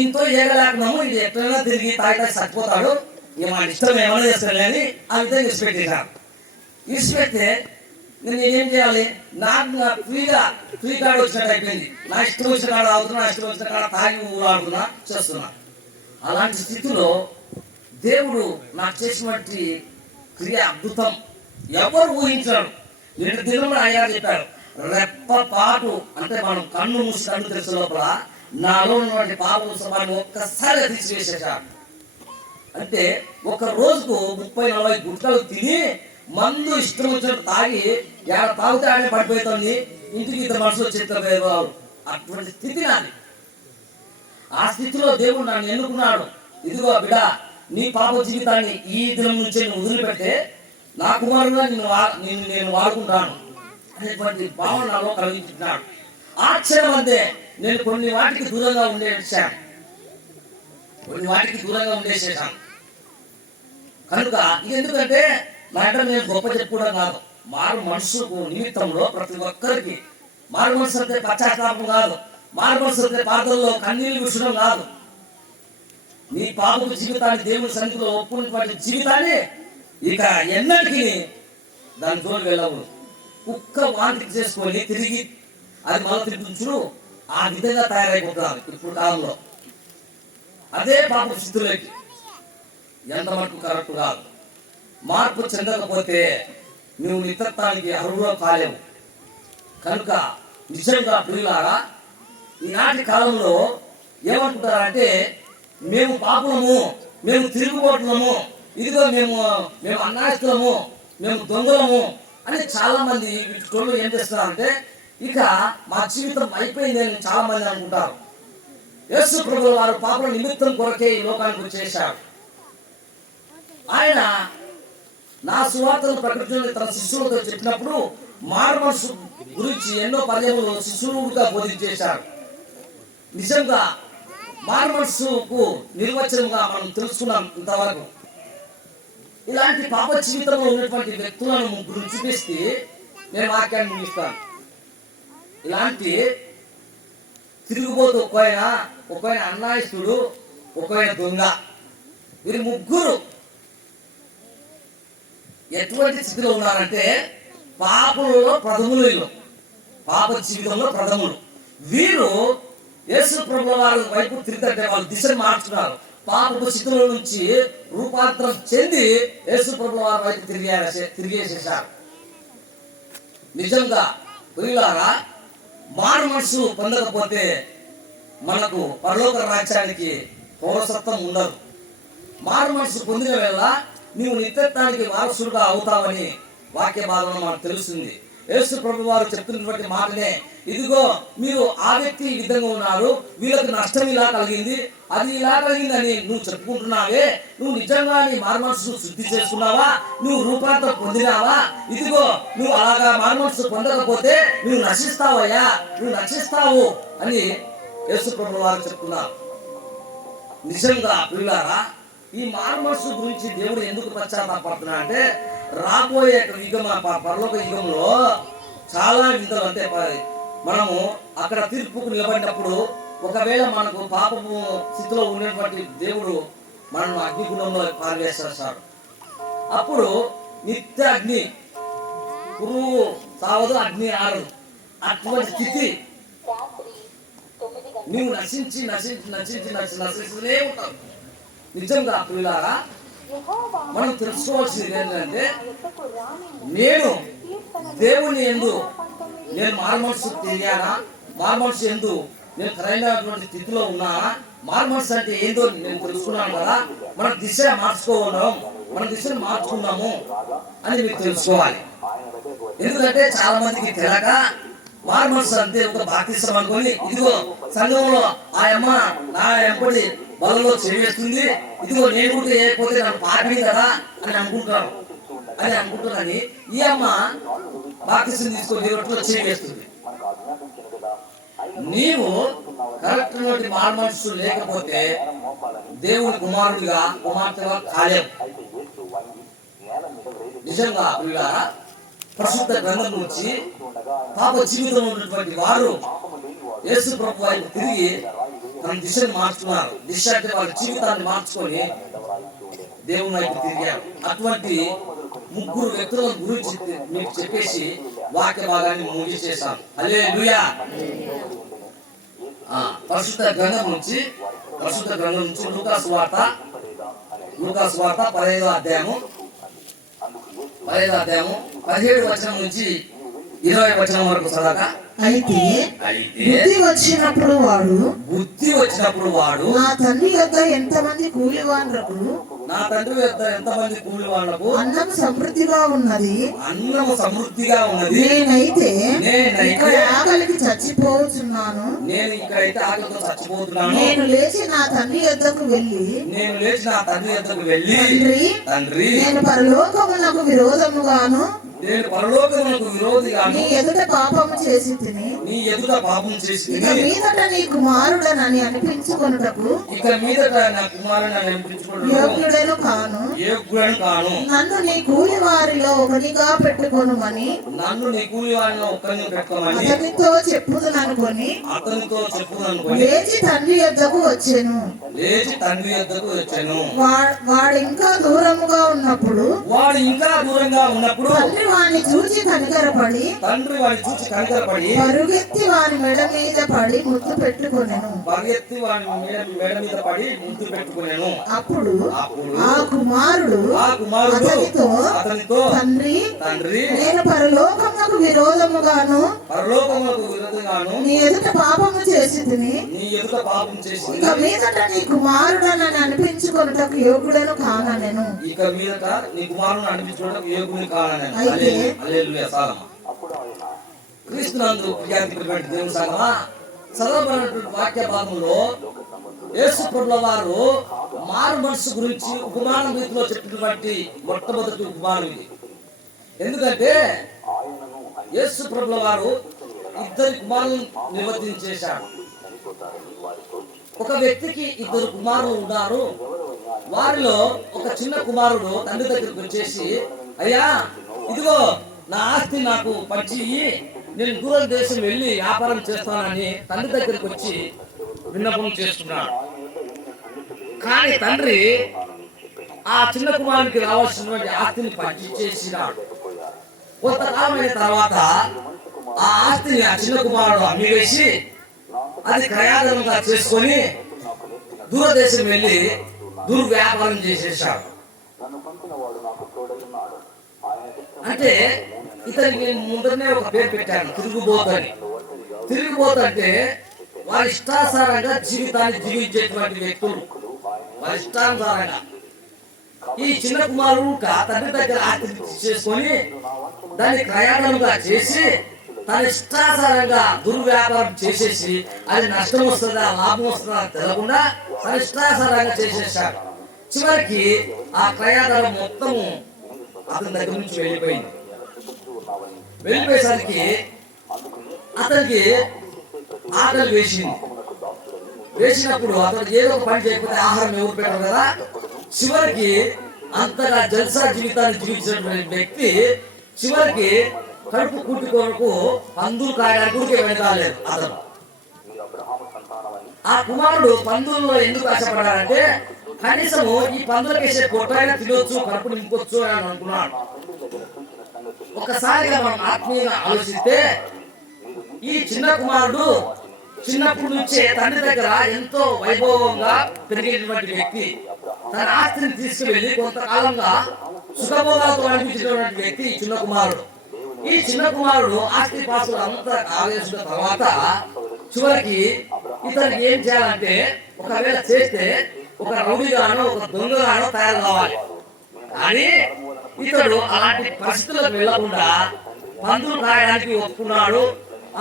ఇంతో ఏగలేకున్నాము, ఇది ఎట్లైనా తిరిగి తాగి చచ్చిపోతాడు, ఇక మా ఇష్టం ఏమైనా చేస్తాడు అని ఆ విధంగా విడిచిపెట్టేశాను. విడిచిపెడితే నేనేం చేయాలి? నాకు ఫ్రీ కార్డు వచ్చినట్టు అయిపోయింది. నా ఇష్టం వచ్చిన కాడ తాగుతున్నా, నా ఇష్టం వచ్చిన కాడ తాగి ఊరాడుతున్నా చేస్తున్నా. అలాంటి స్థితిలో దేవుడు నాకు చేసినటువంటి క్రియ అద్భుతం ఎవరు ఊహించాడు. 2 దినములు అయ్యారు చెప్పాడు, రెప్ప పాటు అంటే మనం కన్ను మూసి కన్ను తెరిచే లోపల నాలో ఉన్నటువంటి పాపం సమాన్ని ఒక్కసారి తీసివేసేశాడు. అంటే ఒక రోజుకు 30-40 గుట్టలు తిని మందు ఇష్టం వచ్చినట్టు తాగి ఎక్కడ తాగితే ఆడే పడిపోతుంది, ఇంటికి ఇద్దరు మనుషులు వచ్చేస్తారు. అటువంటి స్థితి నాది. ఆ స్థితిలో దేవుడు నన్ను ఎన్నుకున్నాడు. ఇదిగో బిడ్డ, నీ పాప జీవితాన్ని ఈ దినం నుంచే నువ్వు వదిలిపెడితే నా కుమారుడుగా నేను వాడుకుంటాను అనేటువంటి భావన నాలో కలిగించున్నాడు. ఆశ్చర్యం అంతే, నేను కొన్ని వాటికి దూరంగా ఉండేసాను, కనుక ఇది ఎందుకంటే నా అంటే నేను గొప్ప చెప్పుకోవడం కాదు, మారు మనసుకు నిమిత్తంలో ప్రతి ఒక్కరికి మారు మనసు అంటే పశ్చాత్తాపం కాదు, మారు మనసు అంటే పాత్రలో కన్నీళ్ళు విషయం కాదు. నీ పాపపు జీవితాన్ని దేవుని సన్నిధిలో ఒప్పుకున్నటువంటి జీవితాన్ని ఇక ఎన్నటికీ దాని జోలు వెళ్ళవు. కుక్క వాంతి చేసుకొని తిరిగి అది మళ్ళీ తిరుగుతుడు ఆ విధంగా తయారైపోతున్నారు ఇప్పుడు కాలంలో. అదే పాప స్థితిలోకి ఎంత మటుకు కరెక్ట్ కాదు. మార్పు చెందకపోతే నువ్వు నిత్యత్వానికి అర్హులో కాలేవు. కనుక నిజంగా ప్రియులారా, ఈనాటి కాలంలో ఏమంటున్నారంటే మేము పాపులము, మేము తిరుగుబోతున్నాము, ఇదిగో మేము అన్నాస్తులము, మేము దొంగలము అని చాలా మంది వీటిలో ఏం చేస్తున్నారంటే ఇక మా జీవితం అయిపోయింది అని చాలా మంది అనుకుంటారు. యేసు ప్రభువు వారు పాపల నిమిత్తం కొరకే ఈ లోకానికి వచ్చేశారు. ఆయన నా సువార్తను ప్రకటించిన తన శిష్యులతో చెప్పినప్పుడు మారు మనసు గురించి ఎన్నో పర్యములు శిష్యులుగా బోధించేశారు. నిజంగా మారు మనసుకు నిర్వచనంగా మనం తెలుసుకున్నాం ఇంతవరకు. ఇలాంటి పాప జీవితంలో ఉన్నటువంటి వ్యక్తులను ముగ్గురు చూపిస్తే నేను వాక్యాన్ని ముగిస్తాను. ఇలాంటి తిరుగుబోతు ఒక అన్నాయస్తుడు, ఒక దొంగ, వీరి ముగ్గురు ఎటువంటి స్థితిలో ఉన్నారంటే పాపంలో ప్రథములు, వీళ్ళు పాప జీవితంలో ప్రథములు. వీరు యేసు ప్రభువు వారి వైపు తిరిగితే వాళ్ళు దిశను మార్చుకున్నారు. పాపపు స్థితిలో నుంచి రూపాంతరం చెంది యేసు ప్రభువు వారి వైపు తిరిగేసేశారు. నిజంగా ప్రియులారా, మారు మనసు పొందకపోతే మనకు పరలోక రాజ్యానికి పౌరసత్వం ఉండదు. మారు మనసు పొందిన వేళ నీవు నిత్యత్వానికి వారసుడుగా అవుతావని వాక్య భాగంలో మనకు తెలుస్తుంది. యేసు ప్రభువు వారు చెప్తున్నటువంటి మాటనే, ఇదిగో మీరు ఆ వ్యక్తి ఈ విధంగా ఉన్నారు, వీళ్ళకి నష్టం ఇలా కలిగింది, అది ఇలా కలిగిందని నువ్వు చెప్పుకుంటున్నావే, నువ్వు నిజంగా నీ మారుమనసు శుద్ధి చేసుకున్నావా, నువ్వు రూపాంతరం పొందినావా? ఇదిగో నువ్వు అలాగా మారుమనసు పొందకపోతే నువ్వు నశిస్తావయ్యా, నువ్వు నశిస్తావు అని యేసు ప్రభువు వారు చెప్తున్నారు. నిజంగా ప్రియులారా, ఈ మారుమనసు గురించి దేవుడు ఎందుకు పశ్చాత్తాపడుతున్నా అంటే రాబోయే పరలోక యుగంలో చాలా విధాలు, అంటే మనము అక్కడ తీర్పుకు నిలబడినప్పుడు ఒకవేళ మనకు పాపము స్థితిలో ఉన్నటువంటి దేవుడు మనల్ని అగ్నిగుండంలో పారవేసేస్తాడు. అప్పుడు నిత్య అగ్ని, పురుగు సావదు, అగ్ని ఆరదు. అటువంటి స్థితి నువ్వు నశిస్తూనే ఉంటావు. నిజంగా ప్రియులారా, మనం తెలుసుకోవాల్సింది ఏంటంటే నేను దేవుని యందు నేను మారుమనసు తిరిగానా, మారుమనసు యందు నేను సరైనటువంటి స్థితిలో ఉన్నానా, మారుమనసు అంటే ఏందో నేను తెలుసుకున్నాను కదా, మన దిశ మన దిశను మార్చుకున్నాము అని మీరు తెలుసుకోవాలి. ఎందుకంటే చాలా మందికి తెలియక మారుమనసు అంటే ఒక బాప్తిసం అనుకొని, ఇదిగో సంఘంలో ఆ అమ్మ నా ఎంపటి బలలో చేస్తుంది, ఇదిగో నేను కూడా చేయకపోతే నన్ను పాపి కదా అని అనుకుంటున్నాను. ఈ అమ్మ బాప్తిసం తీసుకొని దేవుడిలో చేస్తుంది. నీవు కరెక్ట్ మారుమనసు లేకపోతే దేవుని కుమార్తెగా కాలేవు. నిజంగా ప్రస్తుత గ్రంథం నుంచి పాప జీవితంలో ఉన్నటువంటి వారు యేసు ప్రభువు వైపు తిరిగి తన దిశను మార్చుకున్నారు. దిశ అంటే వాళ్ళ జీవితాన్ని మార్చుకొని దేవుని వైపు తిరిగారు. అటువంటి ముగ్గురు వ్యక్తుల గురించి మీకు చెప్పేసి వాక్య భాగాన్ని ముగిసేశాను. హల్లెలూయా. పరిశుద్ధ గ్రంథం నుంచి లూకాసు వార్త 15వ అధ్యాయము 17వ వచనం నుంచి 20వ వచనం వరకు చదవగా, అయితే అయితే బుద్ధి వచ్చినప్పుడు వాడు నా తండ్రి యొద్ద ఎంతమంది కూలివాన్లకు నా తండ్రి యొక్క ఎంతమంది కూలి వాళ్లకు అన్నం సమృద్ధిగా ఉన్నది, అన్నము సమృద్ధిగా ఉన్నది, నేనైతే నేనైతే ఇక్కడ ఆకలికి చచ్చిపోతున్నాను. నేను ఇక్కడైతే ఆకలితో చచ్చిపోతున్నాను. నేను లేచి నా తండ్రి యొద్దకు వెళ్ళి నేను లేచి నా తండ్రి యొద్దకు వెళ్ళి, తండ్రి నేను పరలోకమునకు విరోధముగాను నేను పరలోకమునకు విరోధిగాను నీ ఎదుట పాపము చేసి తిని నీ ఎదుట పాపం చేసి ఇక మీదట నీ కుమారుడనని అనిపించుకొనుటకు ఇక మీదట నా కుమారుని అనిపించుకోవడం యోగ్యుడను కాను. యోగ్యుడను కాను. నన్ను నీ కూలి వారిలో ఒకనిగా పెట్టుకొనుమని నన్ను నీ కూలి వారిని ఒక్కరిని పెట్టుకోమని అతనితో చెప్పుదుననుకొని అతనితో చెప్పుదనుకొని లేచి తండ్రి యొద్దకు వచ్చెను. లేచి తండ్రి యొద్దకు వచ్చాను. వాడు ఇంకా దూరముగా ఉన్నప్పుడు వాడు ఇంకా దూరంగా ఉన్నప్పుడు తండ్రి వాడిని చూచి కనికరపడి తండ్రి వాడిని చూసి కనికరపడి పరుగెత్తి వారి మెడ మీద పడి ముద్దు పెట్టుకొనెను. పరిగెత్తి వాడి మెడ మీద పడి ముద్దు పెట్టుకునేను. అప్పుడు ఆ కుమారుడు అతనితో తండ్రి తండ్రి నేను పరలోకమునకు విరోధముగాను పరలోకమునకు విరోధంగాను నీ ఎదుట పాపము చేసి తిని నీ ఎదుట పాపం చేసి ఇక మీదట నీ కుమారుడనని అనిపించుకొనుటకు యోగ్యుడను కాననెను. ఇక మీదట నీ కుమారుని అనిపించుకోవడం యోగుని కానని. అయితే హల్లెలూయా సాలమా. క్రీస్తునందు ప్రియాతిపడినటువంటి దేవుని సంగమా, చదవబడినటువంటి వాక్య భాగంలో యేసు ప్రభుల వారు మారు మనసు గురించి ఉపమానం రీతిలో చెప్పినటువంటి మొట్టమొదటి ఉపమానం ఇది. ఎందుకంటే యేసు ప్రభుల వారు ఇద్దరు కుమారులను నిర్వర్తించేశాడు. ఒక వ్యక్తికి ఇద్దరు కుమారులు ఉన్నారు. వారిలో ఒక చిన్న కుమారుడు తండ్రి దగ్గరికి వచ్చేసి, అయ్యా ఇదిగో నా ఆస్తి నాకు పంచి నేను దూర దేశం వెళ్ళి వ్యాపారం చేస్తానని తండ్రి దగ్గరికి వచ్చి విన్నపం చేస్తున్నాడు. కానీ తండ్రి ఆ చిన్న కుమారునికి రావాల్సినటువంటి ఆస్తిని పంచిచేసినాడు. కొంతకాలమైన తర్వాత ఆ ఆస్తిని ఆ చిన్న కుమారుడు అమ్మివేసి అది క్రయాదనంగా చేసుకొని దూరదేశం వెళ్ళి దుర్వ్యాపారం చేసేసాడు. అంటే ఇతనికి ముందరనే ఒక పేరు పెట్టాను, తిరుగుబోతు అని. తిరుగుబోతు అంటే వారి ఇష్టానుసారంగా జీవితాన్ని జీవించేటువంటి వ్యక్తులు, వారి ఇష్టానుసారంగా. ఈ చిన్న కుమారుడు తండ్రి దగ్గర ఆస్తి చేసుకొని దాన్ని క్రయాదనంగా చేసి తన ఇష్టానుసారంగా దుర్వ్యాపారం చేసేసి అది నష్టం వస్తుందా లాభం వస్తుందా తెలకుండా తన ఇష్టానుసారంగా చేసేసాడు. చివరికి ఆ క్రయాదనం మొత్తము అతని దగ్గర నుంచి వెళ్ళిపోయింది. వెళ్ళిపోయేసరికి అతనికి ఆకలి వేసింది. వేసినప్పుడు అతనికి ఏదో ఒక పని చేయకపోతే ఆహారం ఎవరు పెట్టరు కదా. చివరికి అంతగా జల్సా జీవితాన్ని జీవించినటువంటి వ్యక్తి చివరికి కడుపు కూటి కొరకు పందులు కాయడానికి వెనకాలేదు అతను. ఆ కుమారుడు పందుల్లో ఎందుకు ఆశపడ్డాడంటే కనీసము ఈ పందులకేసే పొట్టైనా తినొచ్చు, కడుపు నింపొచ్చు అని అనుకున్నాడు. ఒకసారిగా మనం ఆత్మీయంగా ఆలోచిస్తే ఈ చిన్న కుమారుడు చిన్నప్పటి నుంచే తండ్రి దగ్గర ఎంతో వైభవంగా పెరిగేటువంటి వ్యక్తి. తన ఆస్తిని తీసుకువెళ్ళి కొంతకాలంగా సుఖభోగాలతో అనిపించినటువంటి వ్యక్తి ఈ చిన్న కుమారుడు. ఈ చిన్న కుమారుడు ఆస్తి పాస్తులు అంతా ఆవేశించిన తర్వాత చివరికి ఇతనికి ఏం చేయాలంటే ఒకవేళ చేస్తే ఒక రౌడీగానో ఒక దొంగగానో తయారు కావాలి. కానీ ఇతడు అలాంటి పరిస్థితులకు వెళ్లకుండా పందులు కాయడానికి ఒప్పుకున్నాడు.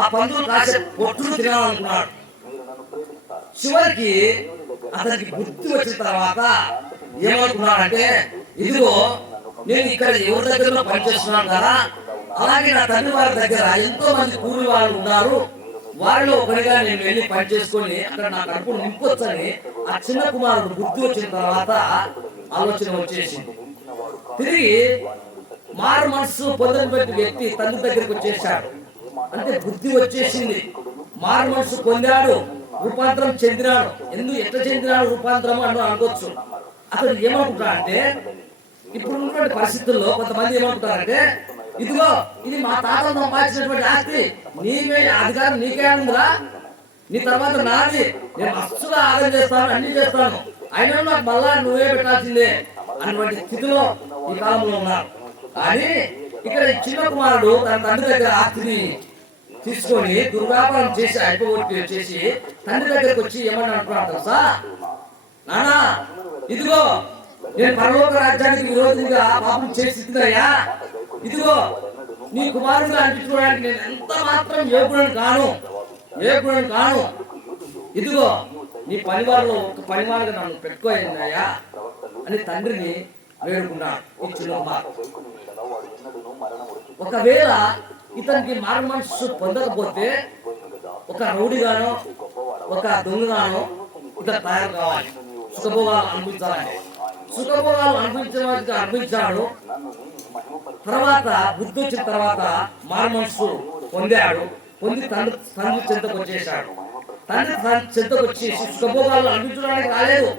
ఆ పందులు కాసే పొట్టును తినాలనుకున్నాడు. చివరికి అతనికి బుద్ధి వచ్చిన తర్వాత ఏమనుకున్నాడంటే ఇదిగో నేను ఇక్కడ ఎవరి దగ్గర పనిచేస్తున్నాను కదా, అలాగే నా తండ్రి వారి దగ్గర ఎంతో మంది కూలి వాళ్ళు ఉన్నారు, వారిలో ఒకరిగా నేను వెళ్ళి పని చేసుకొని అక్కడ నా కడుపు నింపొచ్చని ఆ చిన్న కుమారుడు బుద్ధి వచ్చిన తర్వాత ఆలోచన వచ్చేసింది. తిరిగి మారు మనసు పొందినటువంటి వ్యక్తి తండ్రి దగ్గరికి వచ్చేసాడు. అంటే బుద్ధి వచ్చేసింది, మారు మనసు పొందాడు, రూపాంతరం చెందినాడు. ఎందుకు ఎట్లా చెందినాడు రూపాంతరం అని అనుకోవచ్చు. అతడు ఏమనుకుంటాడంటే ఇప్పుడు ఉన్నటువంటి పరిస్థితుల్లో కొంతమంది ఏమనుకుంటారంటే ఇదిగో ఇది మా తాతలు సంపాదించినటువంటి ఆస్తి, నీవే అధికారం నీకే ఉందిరా, నీ తర్వాత నాది, నేను మస్తుగా ఆదాయం చేస్తాను, అన్ని చేస్తాను, అయినా నాకు మళ్ళా నువ్వే పెట్టాల్సిందే అన్నటువంటి స్థితిలో ఈ కాలంలో ఉన్నారు. కానీ ఇక్కడ చిన్న కుమారుడు తన తండ్రి దగ్గర ఆస్తిని తీసుకొని దుర్వ్యాపారం చేసి అయిపోగొట్టి చేసి తండ్రి దగ్గరికి వచ్చి ఏమన్నా అంటున్నాడు తెలుసా? నానా, ఇదిగో నేను పరలోక రాజ్యానికి విరోధంగా పాపం చేసిందయ్యా. ఇదిగో నీ కుమారుడిగా అనిపించుకోవడానికి నేను ఎంత మాత్రం యోగ్యుడని కాను. ఇదిగో నీ పనివారిలో ఒక పనివారుగా నన్ను పెట్టుకోయ్యా అని తండ్రిని వేడుకున్నాడు ఈ చిన్న కుమారుడు. ఒకవేళ ఇతనికి మారు మనసు పొందకపోతే ఒక రౌడీగానో ఒక దొంగగానో ఇతను తయారు కావాలి, సుఖభోగాలు అనిపించాలని. సుఖభోగాలు అనిపించాడు. తర్వాత బుద్ధి వచ్చిన తర్వాత మారు మనసు పొంది తండ్రి చెంతకు వచ్చేసాడు. తండ్రి చెంతకు వచ్చేసి సుఖభోగాలు అనిపించడానికి రాలేదు.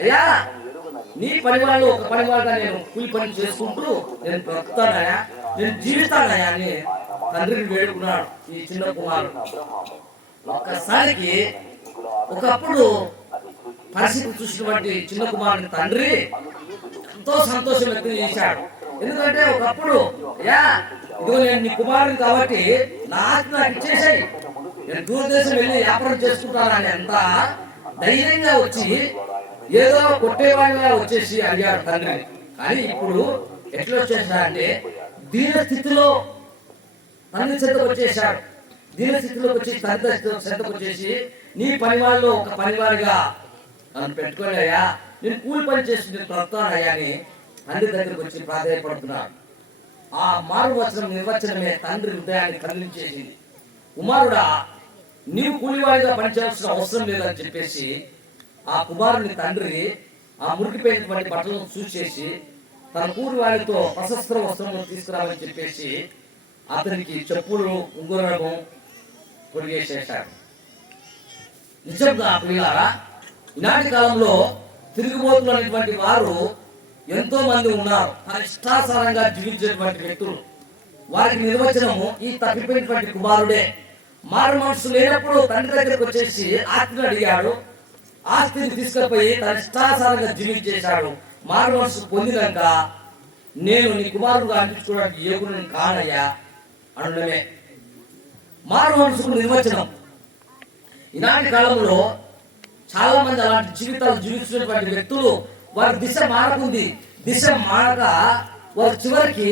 అయ్యా, నీ పని వాళ్ళు ఒక పని వాళ్ళగా నేను కూలి పని చేసుకుంటూ నేను బ్రతుకుతానయా, నేను జీవితానయా అని తండ్రిని వేడుకున్నాడు ఈ చిన్న కుమారుడు. ఒక్కసారికి ఒకప్పుడు పరిస్థితి చూసినటువంటి చిన్న కుమారుని తండ్రి ఎంతో సంతోషం వ్యక్తం చేశాడు. ఎందుకంటే ఒకప్పుడు అయ్యా, ఇదిగో నేను నీ కుమారుని కాబట్టి నాకు ఇచ్చేసాయి, నేను దూరదేశం వెళ్ళి వ్యాపారం చేసుకుంటానని ఎంత ధైర్యంగా వచ్చి ఏదో కొట్టేవాడిగా వచ్చేసి అడిగాడు తండ్రి. కానీ ఇప్పుడు ఎట్లా వచ్చేసాడంటే దీన స్థితిలో తండ్రి చెంతకు వచ్చేసాడు. దీన స్థితిలోకి వచ్చి తండ్రి చెంతకు వచ్చేసి నీ పనివాళ్ళు ఒక పనివాడిగా నన్ను పెట్టుకోలేయా, నేను కూలి పని చేసి నేను బ్రతానయ్యా అని తండ్రి దగ్గరకు వచ్చి ప్రాధాన్యపడుతున్నాడు. ఆ మారు నిర్వచనమే తండ్రి హృదయాన్ని కదిలించేసింది. కుమారుడా, నీవు కూలివాడిగా పనిచేయాల్సిన అవసరం లేదని చెప్పేసి ఆ కుమారుని తండ్రి ఆ మురికిపోయినటువంటి బట్టలను చూసేసి తన కూలి వారితో ప్రశస్త్ర వస్త్రములు తీసుకురామని చెప్పేసి అతనికి చెప్పులు ఉంగురము పొడిగేసేశాడు. నిజంగా ప్రియులారా, ఈనాటి కాలంలో తిరుగుబోతులు అనేటువంటి వారు ఎంతో మంది ఉన్నారు. తన ఇష్టాసారంగా జీవించేటువంటి వ్యక్తులు. వారికి నిర్వచనము ఈ తప్పిపోయినటువంటి కుమారుడే. మారు మనసు లేనప్పుడు తండ్రి దగ్గరకు వచ్చేసి ఆస్తిని అడిగాడు. ఆస్తిని తీసుకుపోయి తన ఇష్టాసారంగా జీవించేశాడు. మారు మనసు పొందినాక నేను నీ కుమారుడుగా అనిపించుకోవడానికి యోగుని కానయ్యా అనడమే మారు మనసుకు నిర్వచనం. ఈనాటి కాలంలో చాలా మంది అలాంటి జీవితాలు జీవిస్తున్నటువంటి వ్యక్తులు వారి దిశ మారకుంది. దిశ మారక వారు చివరికి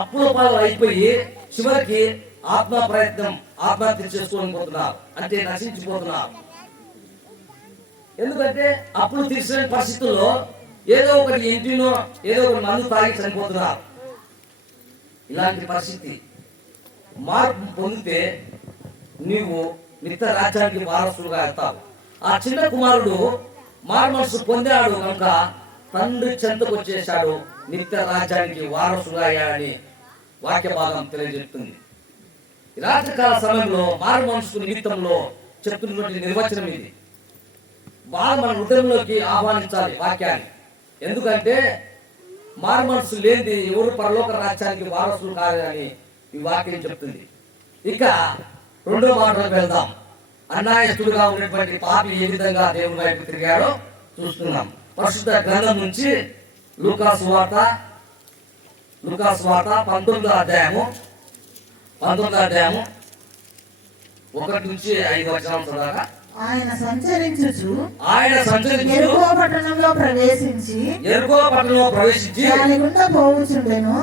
అప్పుల పాలు అయిపోయి చివరికి ఆత్మహత్య చేసుకోని పోతున్నారు, అంటే నశించిపోతున్నారు. ఎందుకంటే అప్పులు తీర్చలేని పరిస్థితుల్లో ఏదో ఒకటి ఇంటినో ఏదో ఒకటి మందు తాగి చనిపోతున్నారు. ఇలాంటి పరిస్థితి మార్పు పొందితే నీవు నిత్య రాజ్యానికి వారసులుగా వెళ్తావు. ఆ చిన్న కుమారుడు మారు మనసు పొందాడు కనుక తండ్రి చెంతకు వచ్చేశాడు, నిత్య రాజ్యానికి వారసుగా అయ్యాడని వాక్య భాగం తెలియజెప్తుంది. రాత్రికాల సమయంలో మారు మనసు నిమిత్తంలో చెప్తున్నటువంటి నిర్వచనం ఇది. బాగా మన హృదయంలోకి ఆహ్వానించాలి వాక్యాన్ని. ఎందుకంటే మారు మనసు లేనిది ఎవరు పరలోక రాజ్యానికి వారసులు కాదని ఈ వాక్యం చెప్తుంది. ఇక రెండో మాటలకు వెళ్దాం. అన్యాయస్తుడుగా ఉన్నటువంటి పాపి ఏ విధంగా దేవుని వైపు తిరిగాడో చూస్తున్నాం. పరిశుద్ధ గ్రంథం నుంచి లూకాసు వార్త 19వ అధ్యాయము 1 నుంచి 5 వచనాలు చదవగా. ఆయన సంచరించుచు ఎరుకో పట్టణంలో ప్రవేశించి దాని గుండా పోవుచుండెను.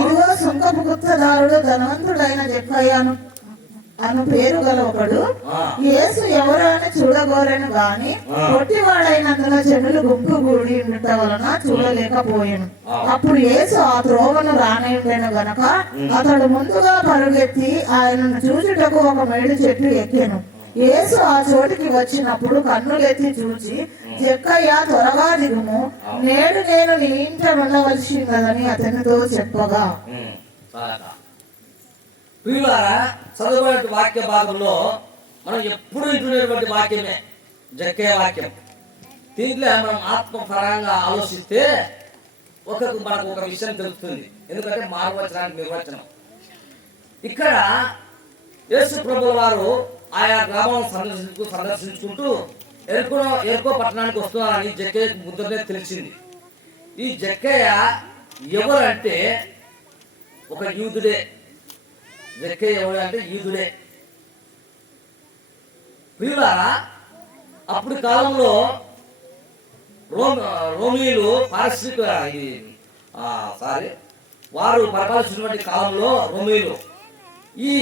ఇదిగో సుంకపు గుత్తదారుడు ధనవంతుడైన జక్కయ్యను అను పేరు గల ఒకడు యేసు ఎవరు అని చూడగోరెను గాని పొట్టివాడైనందున జనులు గుంపు కూడి ఉండటం వలన చూడలేకపోయాను. అప్పుడు యేసు ఆ త్రోవను రానేయుండెను గనక అతడు ముందుగా పరుగెత్తి ఆయనను చూచుటకు ఒక మేడి చెట్టు ఎక్కెను. యేసు ఆ చోటికి వచ్చినప్పుడు కన్నులెత్తి చూచి, జక్కయ్య త్వరగా దిగుము, నేడు నేను నీ ఇంట ఉండవలసిందని అతనితో చెప్పగా. చదువుకునే వాక్య భాగంలో మనం ఎప్పుడు వింటున్నటువంటి వాక్యమే జక్కయ్య వాక్యం. దీంట్లో మనం ఆత్మపరంగా ఆలోచిస్తే మనకు ఒక విషయం తెలుస్తుంది. ఎందుకంటే మార్వచనానికి నిర్వచనం. ఇక్కడ యేసు ప్రభుల వారు ఆయా గ్రామాలను సందర్శించుకుంటూ ఎరుకో పట్టణానికి వస్తున్నారని జక్కయ్యకు ముద్రనే తెలిసింది. ఈ జక్కయ్య ఎవరంటే ఒక యూదుడే. జక్కయ్య ఎవరు అంటే యూదుడే. ప్రియులారా, అప్పుడు కాలంలో రోమియోలు వారు పరిపాలించినటువంటి కాలంలో రోమియోలు ఈ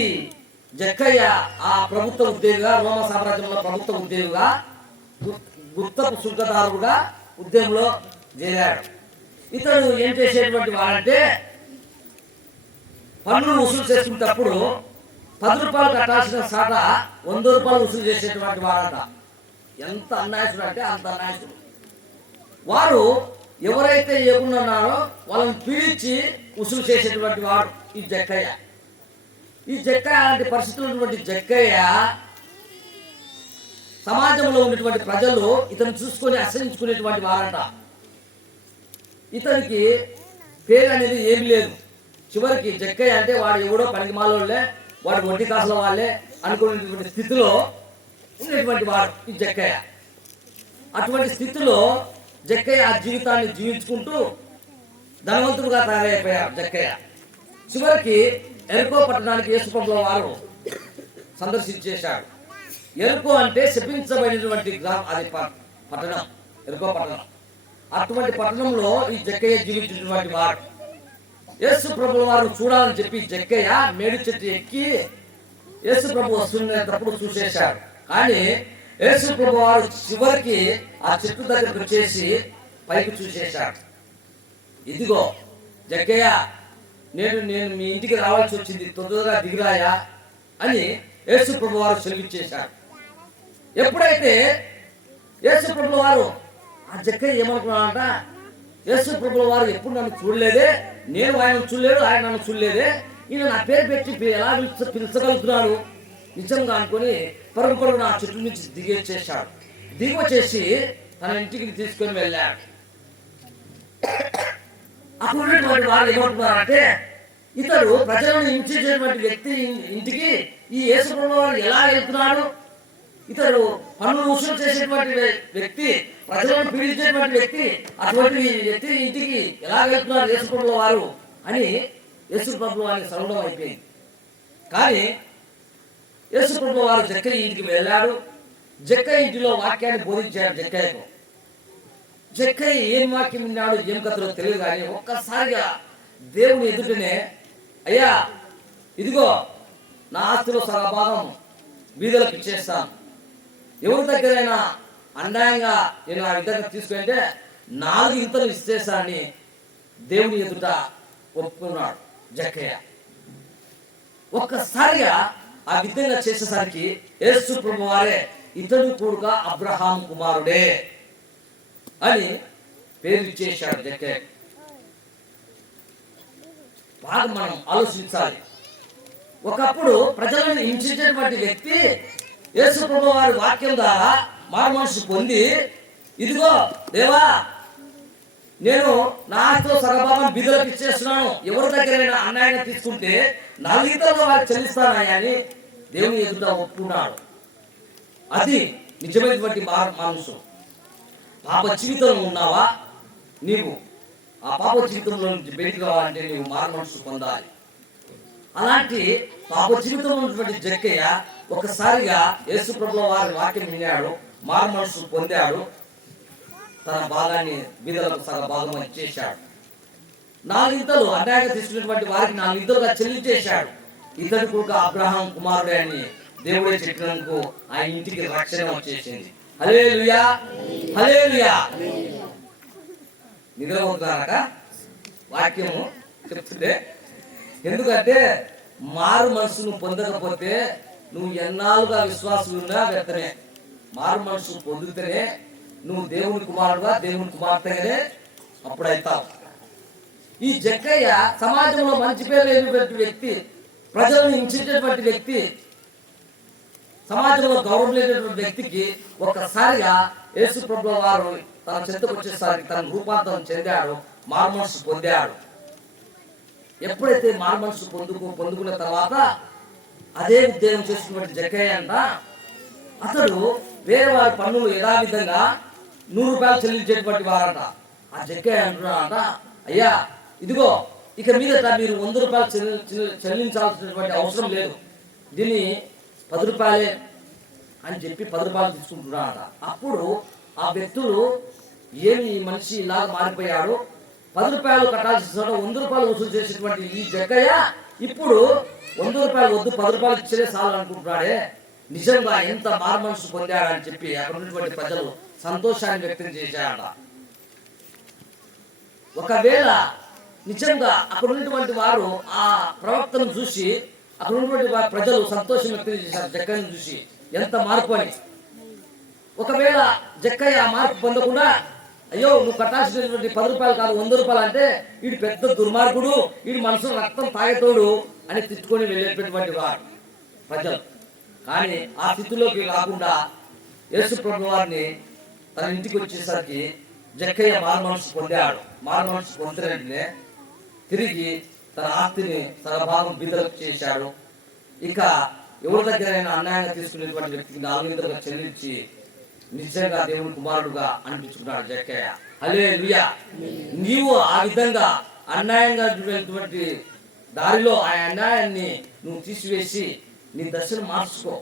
జక్కయ్య ఆ ప్రభుత్వ ఉద్యోగిగా, రోమ సామ్రాజ్యంలో ప్రభుత్వ ఉద్యోగిగా, గుప్తపు సుంకదారుడుగా ఉద్యమంలో చేరాడు. ఇతడు ఏం చేసేటువంటి వాడంటే పన్నులు వసూలు చేసుకునేటప్పుడు 10 రూపాయలు కట్టాల్సిన సాట 100 రూపాయలు వసూలు చేసేటువంటి వాడట. ఎంత అన్యాయసుడు అంటే అంత అన్యాయసుడు. వారు ఎవరైతే ఏకుండా ఉన్నారో వాళ్ళని పీడించి వసూలు చేసేటువంటి వాడు ఈ జక్కయ్య. ఈ జక్కయ్య లాంటి పరిస్థితులు ఉన్నటువంటి జక్కయ్య సమాజంలో ఉన్నటువంటి ప్రజలు ఇతను చూసుకొని అసహించుకునేటువంటి వారంట. ఇతనికి పేరు అనేది ఏమి లేదు. చివరికి జక్కయ్య అంటే వాడు ఎవడో పనికి మాలోళ్ళే, వాడు వడ్డీ కాసుల వాళ్ళే అనుకునేటువంటి స్థితిలో ఉన్నటువంటి వాడు ఈ జక్కయ్య. అటువంటి స్థితిలో జక్కయ్య ఆ జీవితాన్ని జీవించుకుంటూ ధనవంతుడుగా తయారైపోయాడు జక్కయ్య. చివరికి ఎరుకో పట్టణానికి యేసుప్రభుల వారు సందర్శించేశాడు. ఎరుకో అంటే శపించబడినటువంటి అది పట్టణం, ఎరుకో పట్టణం. అటువంటి పట్టణంలో ఈ జక్కయ్య జీవించినటువంటి వాడు. యేసు ప్రభుల వారు చూడాలని చెప్పి జక్కయ్య మేడి చెట్టు ఎక్కి యేసు ప్రభు వస్తున్నప్పుడు చూసేశాడు. కానీ యేసు ప్రభు వారు చివరికి ఆ చెట్టు దగ్గరకు వచ్చేసి పైకి చూసేశాడు. ఇదిగో జక్కయ్య, నేను మీ ఇంటికి రావాల్సి వచ్చింది, తొందరగా దిగిరాయా అని యేసు ప్రభు వారు సెలవిచ్చేశాడు. ఎప్పుడైతే యేసు ప్రభుల వారు ఆ జక్కయ్య ఏమనుకున్నాడంట, యేసు ప్రభుల వారు ఎప్పుడు నన్ను చూడలేదే, నేను ఆయన చూడలేదు, ఆయన నన్ను చూడలేదే, ఈయన నా పేరు పెట్టి ఎలా పిలిచగలుగుతున్నాడు నిజంగా అనుకుని పరుగుపరుగు నా చెట్టు నుంచి దిగొచ్చేశాడు. దిగొచ్చేసి తన ఇంటికి తీసుకొని వెళ్ళాడు. అప్పుడు ఉన్నటువంటి వారు ఏమంటున్నారంటే, ఇతడు ప్రజలను హింసించేటువంటి వ్యక్తి ఇంటికి ఈ యేసు ప్రభుల వారు ఎలా వెళ్తున్నాడు, ఇతడు పన్నులు వసూలు చేసేటువంటి వ్యక్తి, ప్రజలను పీడించేటువంటి వ్యక్తి, అటువంటి వ్యక్తి ఇంటికి ఎలా వెళ్తున్నారు యేసు ప్రభుల వారు అని యేసు ప్రభుల వారికి సరళం అయిపోయింది. కానీ యేసు ప్రభుల వారు జక్కయ్య ఇంటికి వెళ్ళాడు. జక్కయ్య ఇంటిలో వాక్యాన్ని బోధించాడు జక్కయ్యకు. జక్కయ్య ఏం వాక్యం విన్నాడు, ఏం కథలో తెలియదు. కానీ ఒక్కసారిగా దేవుని ఎదుటనే, అయ్యా ఇదిగో నా ఆస్తిలో సగభాగం బీదలకు ఇచ్చేస్తాను, ఎవరి దగ్గరైనా అన్యాయంగా నేను ఆ విధంగా తీసుకుంటే 4 ఇంతలు ఇచ్చేస్తానని దేవుని ఎదుట ఒప్పుకున్నాడు జక్కయ్య. ఒక్కసారిగా ఆ విధంగా చేసేసరికి యేసు ప్రభు వారే ఇతడు కూడా అబ్రహాం కుమారుడే అని పేరు ఇచ్చేశాడు జక్కయ్య. బాగా మనం ఆలోచించాలి. ఒకప్పుడు ప్రజలను హింసించేటువంటి వ్యక్తి యేసు ప్రభు వారి వాక్యం ద్వారా మారు మనసు పొంది, ఇదిగో దేవా, నేను నా ఆస్తిలో సగభాగం బీదలకు ఇచ్చేస్తున్నాను, ఎవరి దగ్గరైనా అన్యాయంగా తీసుకుంటే 4 ఇంతలుగా వారికి చెల్లిస్తానయ్యా అని దేవుని ఎదుట ఒప్పుకున్నాడు. అది నిజమైనటువంటి మనసు. పాప జీవితంలో ఉన్నావా, నీవు ఆ పాప జీవితంలో నుంచి బయటకు రావాలంటే నీవు మారు మనసు పొందాలి. అలాంటి పాప జీవితంలో ఉన్నటువంటి జక్కయ్య ఒకసారిగా యేసు ప్రభుల వారి వాక్యం విన్నాడు, మారు మనసు పొందాడు, తన భాగాన్ని బీదలకు సగభాగం ఇచ్చేశాడు. 4 ఇంతలు అన్యాయంగా తీసుకున్నటువంటి వారికి 4 ఇంతలుగా చెల్లించేశాడు. ఇతడు కూడా అబ్రహాం కుమారుడే అని దేవుడే చెప్పినందుకు ఆ ఇంటికి రక్షణ వచ్చేసింది. హల్లెలూయా, హల్లెలూయా. నిద్రపోతున్నారట వాక్యము చెప్తుంటే. ఎందుకంటే మారు మనసును పొందకపోతే నువ్వు ఎన్నాళ్ళుగా విశ్వాసం ఉన్నా వ్యర్థమే. మారు మనసు పొందితేనే నువ్వు దేవుని కుమారుడుగా, దేవుని కుమార్తెగానే అప్పుడు అవుతావు. ఈ జక్కయ్య సమాజంలో మంచి పేరు లేనటువంటి వ్యక్తి, ప్రజలను హింసించేటువంటి వ్యక్తి, సమాజంలో గౌరవం లేనటువంటి వ్యక్తికి ఒక్కసారిగా యేసు ప్రభుల వారు తన చెంతకు వచ్చేసరికి తన రూపాంతరం చెందాడు, మారు మనసు పొందాడు. ఎప్పుడైతే మారు మనసు పొందుకున్న తర్వాత అదే ఉద్యోగం చేస్తున్నటువంటి జక్కయ్య అంట, అతడు వేరే వారి పన్నులు యథావిధంగా 100 రూపాయలు చెల్లించేటువంటి వారంట. ఆ జక్కయ్య అంటున్నాడంట, అయ్యా ఇదిగో ఇక మీదట మీరు 100 రూపాయలు చెల్లించాల్సినటువంటి అవసరం లేదు, దీన్ని 10 రూపాయలే అని చెప్పి 10 రూపాయలు తీసుకుంటున్నారట. అప్పుడు ఆ వ్యక్తులు ఏమి ఈ మనిషి ఇలా మారిపోయాడు, 10 రూపాయలు కట్టాల్సిన 100 రూపాయలు వసూలు చేసేటువంటి ఈ జగ్గయ్య ఇప్పుడు 100 రూపాయలు వద్దు 10 రూపాయలు ఇచ్చే చాలు అనుకుంటున్నాడే, నిజంగా ఎంత మారుమనసు పొందాడని చెప్పి అక్కడ ఉన్నటువంటి ప్రజలు సంతోషాన్ని వ్యక్తం చేశారట. ఒకవేళ నిజంగా అక్కడ ఉన్నటువంటి వారు ఆ ప్రవక్తను చూసి అక్కడ ఉన్నటువంటి ప్రజలు సంతోషం వ్యక్తం చేశారు జక్కయ్యను చూసి ఎంత మార్పు అని. ఒకవేళ జక్కయ్య ఆ మార్పు పొందకుండా అయ్యో నువ్వు కట్టాల్సినటువంటి 10 రూపాయలు కాదు 100 రూపాయలు అంటే వీడు పెద్ద దుర్మార్గుడు, వీడి మనసులో రక్తం తాగేతోడు అని తిట్టుకొని వెళ్ళేటటువంటి వారు ప్రజలు. కానీ ఆ స్థితిలోకి రాకుండా యేసు ప్రభువు వారిని తన ఇంటికి వచ్చేసరికి జక్కయ్య మారుమనసు పొందాడు. మారుమనసు పొందినట్లే తిరిగి తన ఆస్తిని తన భాగం బిడ్డలకు చేశాడు. ఇక ఎవరి దగ్గరైనా అన్యాయంగా తీసుకునేటువంటి వ్యక్తికి 4 చెల్లించి నిజంగా దేవుని కుమారుడుగా అనిపించుకున్నాడు జక్కయ్య. హల్లెలూయా. నీవు ఆ విధంగా అన్యాయంగా వెళ్ళినటువంటి దారిలో ఆ అన్యాయాన్ని నువ్వు తీసివేసి నీ దశను మార్చుకో.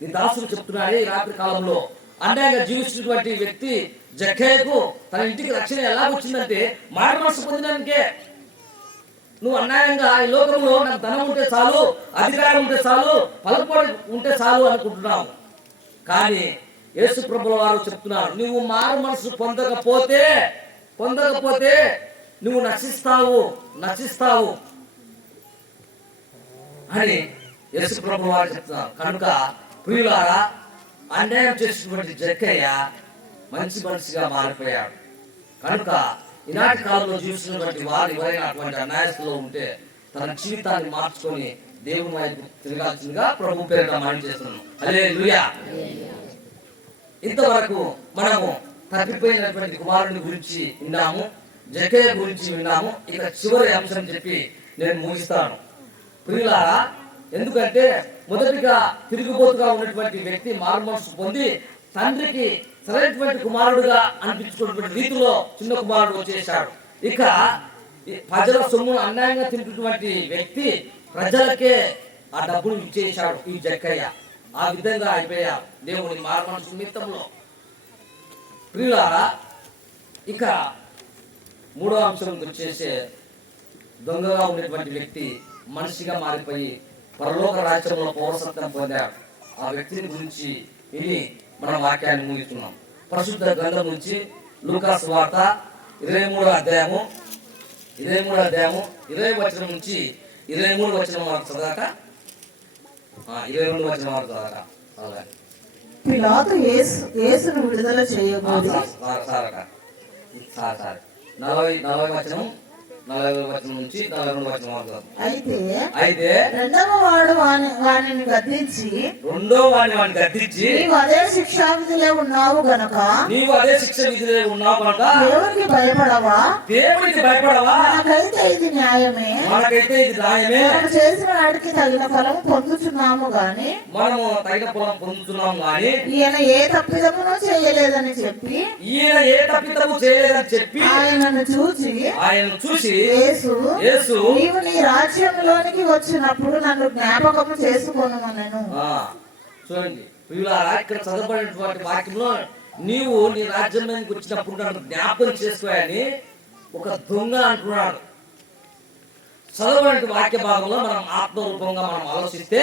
నీ దాసుడు చెప్తున్నాడే ఈ రాత్రి కాలంలో అన్యాయంగా జీవిస్తున్నటువంటి వ్యక్తి జక్కయ్యకు తన ఇంటికి రక్షణ ఎలా వచ్చిందంటే మారు మనసు పొందినానికే. నువ్వు అన్యాయంగా ఈ లోకంలో నాకు ధనం ఉంటే చాలు, అధికారం ఉంటే చాలు, పలుకుబడి ఉంటే చాలు అనుకుంటున్నావు. కానీ యేసు ప్రభుల వారు చెప్తున్నారు, నువ్వు మారు మనసు పొందకపోతే నువ్వు నశిస్తావు అని యేసు ప్రభుల వారు చెప్తున్నారు. కనుక ప్రియులారా, అన్యాయం చేసినటువంటి జక్కయ్య మంచి మనిషిగా మారిపోయాడు. కనుక ఈనాటి కాలంలో చూసినటువంటి వారు ఎవరైనా అటువంటి అన్యాయస్తులో ఉంటే తన జీవితాన్ని మార్చుకొని దేవుని వైపు తిరగాల్సిందిగా ప్రభు పేరిట మనం చేస్తున్నాం. హల్లెలూయా. ఇంతవరకు మనము తప్పిపోయినటువంటి కుమారుని గురించి విన్నాము, జక్కయ్య గురించి విన్నాము. ఇక చివరి అంశం చెప్పి నేను ముగిస్తాను. ప్రియులారా, ఎందుకంటే మొదటిగా తిరుగుబోతుగా ఉన్నటువంటి వ్యక్తి మారుమనసు పొంది తండ్రికి సరైనటువంటి కుమారుడుగా అనిపించుకున్నటువంటి రీతిలో చిన్న కుమారుడు వచ్చేసాడు. ఇక ప్రజల సొమ్మును అన్యాయంగా తింటున్నటువంటి వ్యక్తి ప్రజలకే ఆ డబ్బులు ఇచ్చేశాడు ఈ జక్కయ్య. ఆ విధంగా అయిపోయారు దేవుని మారుమనసు నిమిత్తంలో. ప్రియులారా, ఇక మూడో అంశం వచ్చేసే దొంగగా ఉన్నటువంటి వ్యక్తి మనిషిగా మారిపోయి పరలోక రాజ్యంలో పౌరసత్వం పొందాడు. ఆ వ్యక్తిని గురించి విని మనం వాక్యాన్ని ముగిస్తున్నాం. పరిశుద్ధ గ్రంథం నుంచి లూకా సువార్త 23వ అధ్యాయము 20 వచనం నుంచి 23 వచనం వరకు చదవక 22 వచనం వరకు చదవక. పిలాతు యేసును విడుదల చేయబోయి 40 వచనం 40 వచనం నుంచి 42 వచనం వరకు. అయితే రెండవ వాడు వానిని గద్దించి నీవు అదే శిక్షా విధిలో ఉన్నావు గనుక దేవునికి భయపడవా? మనకైతే ఇది న్యాయమే, మనకు చేసిన వాడికి తగిన ఫలం పొందుతున్నాము గాని ఈయన ఏ తప్పిదమును చేయలేదని చెప్పి ఆయనను చూసి యేసు నీవు నీ రాజ్యంలోనికి వచ్చినప్పుడు నన్ను జ్ఞాపకము చేసుకోనుమనెను. చూడండి ప్రియులారా, ఇక్కడ చదవబడినటువంటి వాక్యంలో నీవు నీ రాజ్యంలోకి వచ్చినప్పుడు నన్ను జ్ఞాపకం చేసుకోవాలని ఒక దొంగ అంటున్నాడు. చదవబడిన వాక్య భాగంలో మనం ఆత్మరూపంగా మనం ఆలోచిస్తే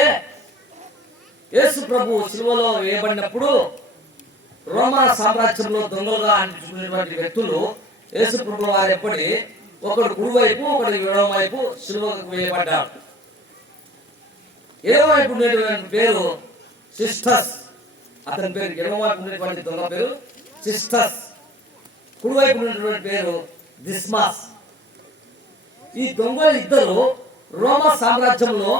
యేసు ప్రభు శిలువలో వేయబడినప్పుడు రోమా సామ్రాజ్యంలో దొంగలుగా అనిపించుకునేటువంటి వ్యక్తులు యేసు ప్రభు వారు ఎప్పటి ఒకడు కుడివైపు ఒకడు ఎడమ వైపు శిలువకు వేయబడ్డాడు. ఎడమ వైపు ఉండేటువంటి పేరు సిస్టస్, అతని పేరు ఎడమ వైపు ఉండేటువంటి దొంగ పేరు సిస్టస్, కుడివైపు ఉండేటువంటి పేరు దిస్మాస్. ఈ దొంగలు ఇద్దరు రోమా సామ్రాజ్యంలో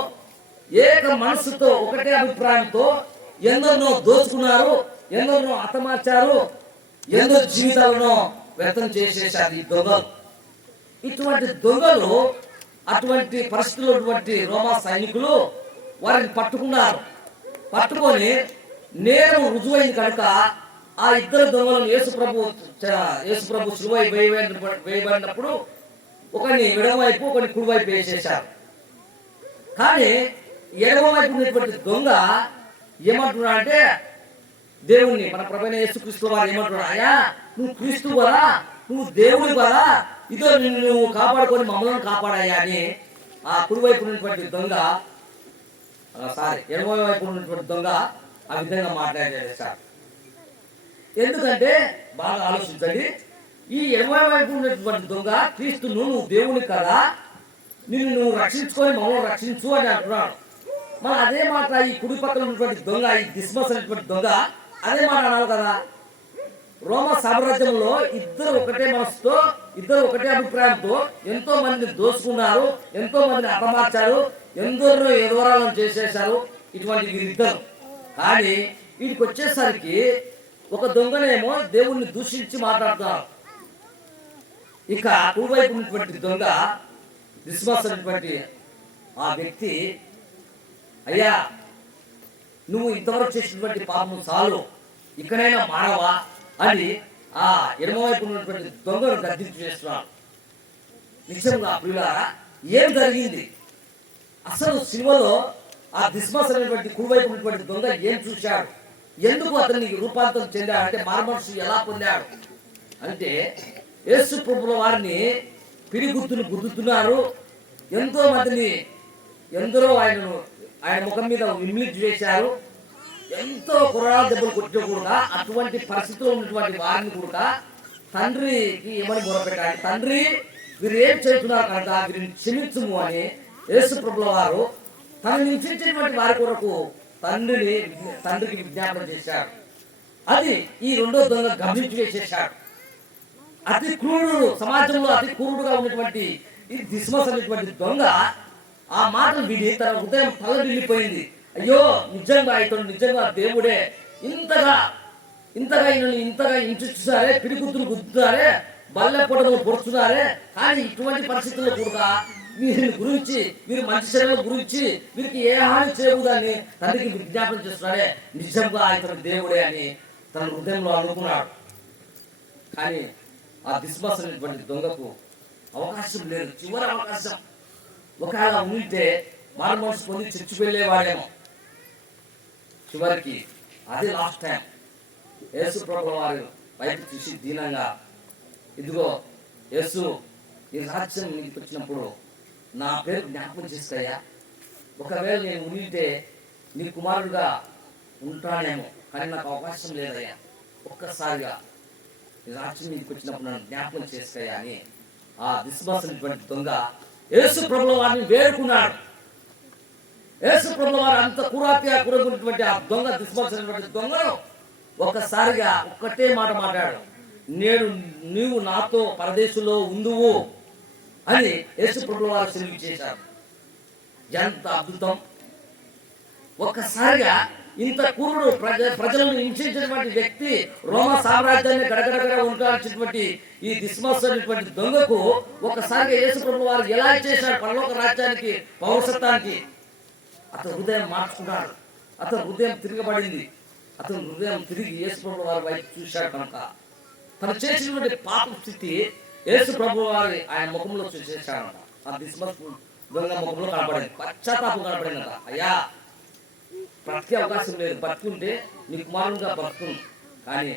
ఏక మనసుతో ఒకటే అభిప్రాయంతో ఎందరినో దోచుకున్నారు, ఎందరినో హతమార్చారు, ఎందరో జీవితాలను వ్యర్థం చేసేసారు ఈ దొంగలు. ఇటువంటి దొంగలు అటువంటి పరిస్థితుల్లో రోమా సైనికులు వారిని పట్టుకున్నారు. పట్టుకొని నేరం రుజువైంది కనుక ఆ ఇద్దరు దొంగలను యేసు ప్రభు శిలువ వేయబడినప్పుడు ఒకరిని ఎడమవైపు ఒకరిని కుడివైపు వేసేశారు. కానీ ఎడమవైపు ఉన్నటువంటి దొంగ ఏమంటున్నాడు అంటే దేవుణ్ణి, మన ప్రభువైన యేసుక్రీస్తు వారు ఏమంటున్నాడు, అయ్యా నువ్వు క్రీస్తు కదా, నువ్వు దేవుడు కదా, ఇదో నిన్ను నువ్వు కాపాడుకొని మమ్మల్ని కాపాడాయా అని ఆ కుడివైపు ఉన్నటువంటి దొంగ ఎడమ వైపు ఉన్నటువంటి దొంగ ఆ విధంగా మాట్లాడేశారు. ఎందుకంటే బాగా ఆలోచించండి, ఈ ఎడమ వైపు ఉన్నటువంటి దొంగ క్రీస్తును నువ్వు దేవుని కదా, నిన్ను నువ్వు రక్షించుకొని మమ్మల్ని రక్షించు అని అంటున్నాడు. మరి అదే మాట ఈ కుడి పక్కన ఉన్నటువంటి దొంగ, ఈ దిస్మస్ అనేటువంటి దొంగ అదే మాట అనాలి కదా. రోమ సామ్రాజ్యంలో ఇద్దరు ఒకటే మనసుతో, ఇద్దరు ఒకటే అభిప్రాయంతో ఎంతో మందిని దోసుకున్నారు, ఎంతో మందిని అపమార్చారు, ఎందరో ఎదవరాలను చేసేశారు ఇటువంటి వీరిద్దరు. కానీ వీటికి వచ్చేసరికి ఒక దొంగనేమో దేవుణ్ణి దూషించి మాట్లాడుతున్నారు. ఇక కుడివైపు ఉన్నటువంటి దొంగ దిస్మస్ అనేటువంటి ఆ వ్యక్తి, అయ్యా నువ్వు ఇంతవరకు చేసినటువంటి పాపం చాలు, ఇక్కడైనా మానవా అని ఆ ఎడమవైపు ఉన్నటువంటి దొంగను గద్దించి చేస్తున్నాడు. నిజంగా ప్రియులారా ఏం జరిగింది అసలు? సిలువలో ఆ దిస్మస్ అనేటువంటి కుడివైపు ఉన్నటువంటి దొంగ ఏం చూశాడు? ఎందుకు అతనికి రూపాంతరం చెందాడు అంటే, మారుమనసు ఎలా పొందాడు అంటే, యేసు ప్రభుల వారిని పిడిగుద్దును గుద్దుతున్నారు, ఎంతో మందిని ఎందరో ఆయన ముఖం మీద విమ్లిట్ చేశారు, ఎంతో కుర్రాల దెబ్బలు కొట్టిన కూడా అటువంటి పరిస్థితిలో ఉన్నటువంటి వారిని కూడా తండ్రికి ఏమని మొరపెట్టాలి, తండ్రి వీరు ఏం చేస్తున్నారు కనుక వీరిని క్షమించుము అని యేసు ప్రభుల వారు తనని హింసించినటువంటి వారి కొరకు తండ్రికి విజ్ఞాపన చేశాడు. అది ఈ రెండో దొంగ గమనించి వేసేశాడు. అతి క్రూరుడు, సమాజంలో అతి క్రూరుడుగా ఉన్నటువంటి ఈ దిస్మస్ అనేటువంటి దొంగ ఆ మాటలు విని తన హృదయం తల్లడిల్లిపోయింది. అయ్యో నిజంగా ఇతడు నిజంగా దేవుడే, ఇంతగా హింసిస్తున్నారే, పిడిగుద్దులు గుద్దుతారే, బల్లె పొడలు పొడుస్తున్నారే, కానీ ఇటువంటి పరిస్థితుల్లో కూడా వీరి గురించి, వీరి మంచి శరీరం గురించి వీరికి ఏ హాని చేయకూడదని తండ్రికి విజ్ఞాపన చేస్తున్నాడే, నిజంగా ఇతడు దేవుడే అని తన హృదయంలో అనుకున్నాడు. కానీ ఆ దిస్మస్ అనేటువంటి దొంగకు అవకాశం లేదు, చివరి అవకాశం. ఒకవేళ ఉంటే మారుమనసు పొంది చర్చి వెళ్ళేవాడేమో. చివరికి అదే లాస్ట్ టైం యేసు ప్రభువు వారు వైపు చూసి దీనంగా, ఇదిగో యేసు ఈ రాజ్యం నీకు వచ్చినప్పుడు నా పేరు జ్ఞాపకం చేస్తాయా, ఒకవేళ నేను ఉంటే నీ కుమారుడుగా ఉంటానేమో, కానీ నాకు అవకాశం లేదయ్యా, ఒక్కసారిగా ఈ రాజ్యం నీకు వచ్చినప్పుడు నన్ను జ్ఞాపకం చేస్తాయా అని ఆ దిస్మస్ అనేటువంటి దొంగ యేసు ప్రభువు వారిని వేడుకున్నాడు. యేసు ప్రభువు వారు అంత కురగున్నటువంటి ఆ దొంగ దిస్మస్ అనేటువంటి దొంగను ఒక్కసారిగా ఒక్కటే మాట మాట్లాడు, నీవు నాతో పరదేశంలో ఉందువు అని యేసు ప్రభువు వారు సెలవు చేశారు. ఎంత అద్భుతం! ఒక్కసారిగా ఇంత కురుడు ప్రజలను హింసించినటువంటి వ్యక్తి, రోమ సామ్రాజ్యాన్ని గడగడగడ ఉంటాల్సినటువంటి ఈ దిస్మస్ అనేటువంటి దొంగకు ఒకసారిగా యేసు ప్రభువు వారు ఎలా చేశాడు పరలోక రాజ్యానికి, పౌరసత్వానికి. అతను హృదయం మార్చుకున్నాడు, అతను హృదయం తిరగబడింది, అతను హృదయం తిరిగి యేసు ప్రభువు వారి వైపు చూశాడు కనుక తను చేసినటువంటి పాప స్థితి యేసు ప్రభువు వారి ఆయన ముఖంలో చూసేశాడు. ఆ దిస్మస్ దొంగ ముఖంలో కనపడింది, పశ్చాత్తాపం కనపడిందట. అయ్యా బ్రతికే అవకాశం లేదు, బతుకుంటే నీ కుమారుడుగా బతుకును, కానీ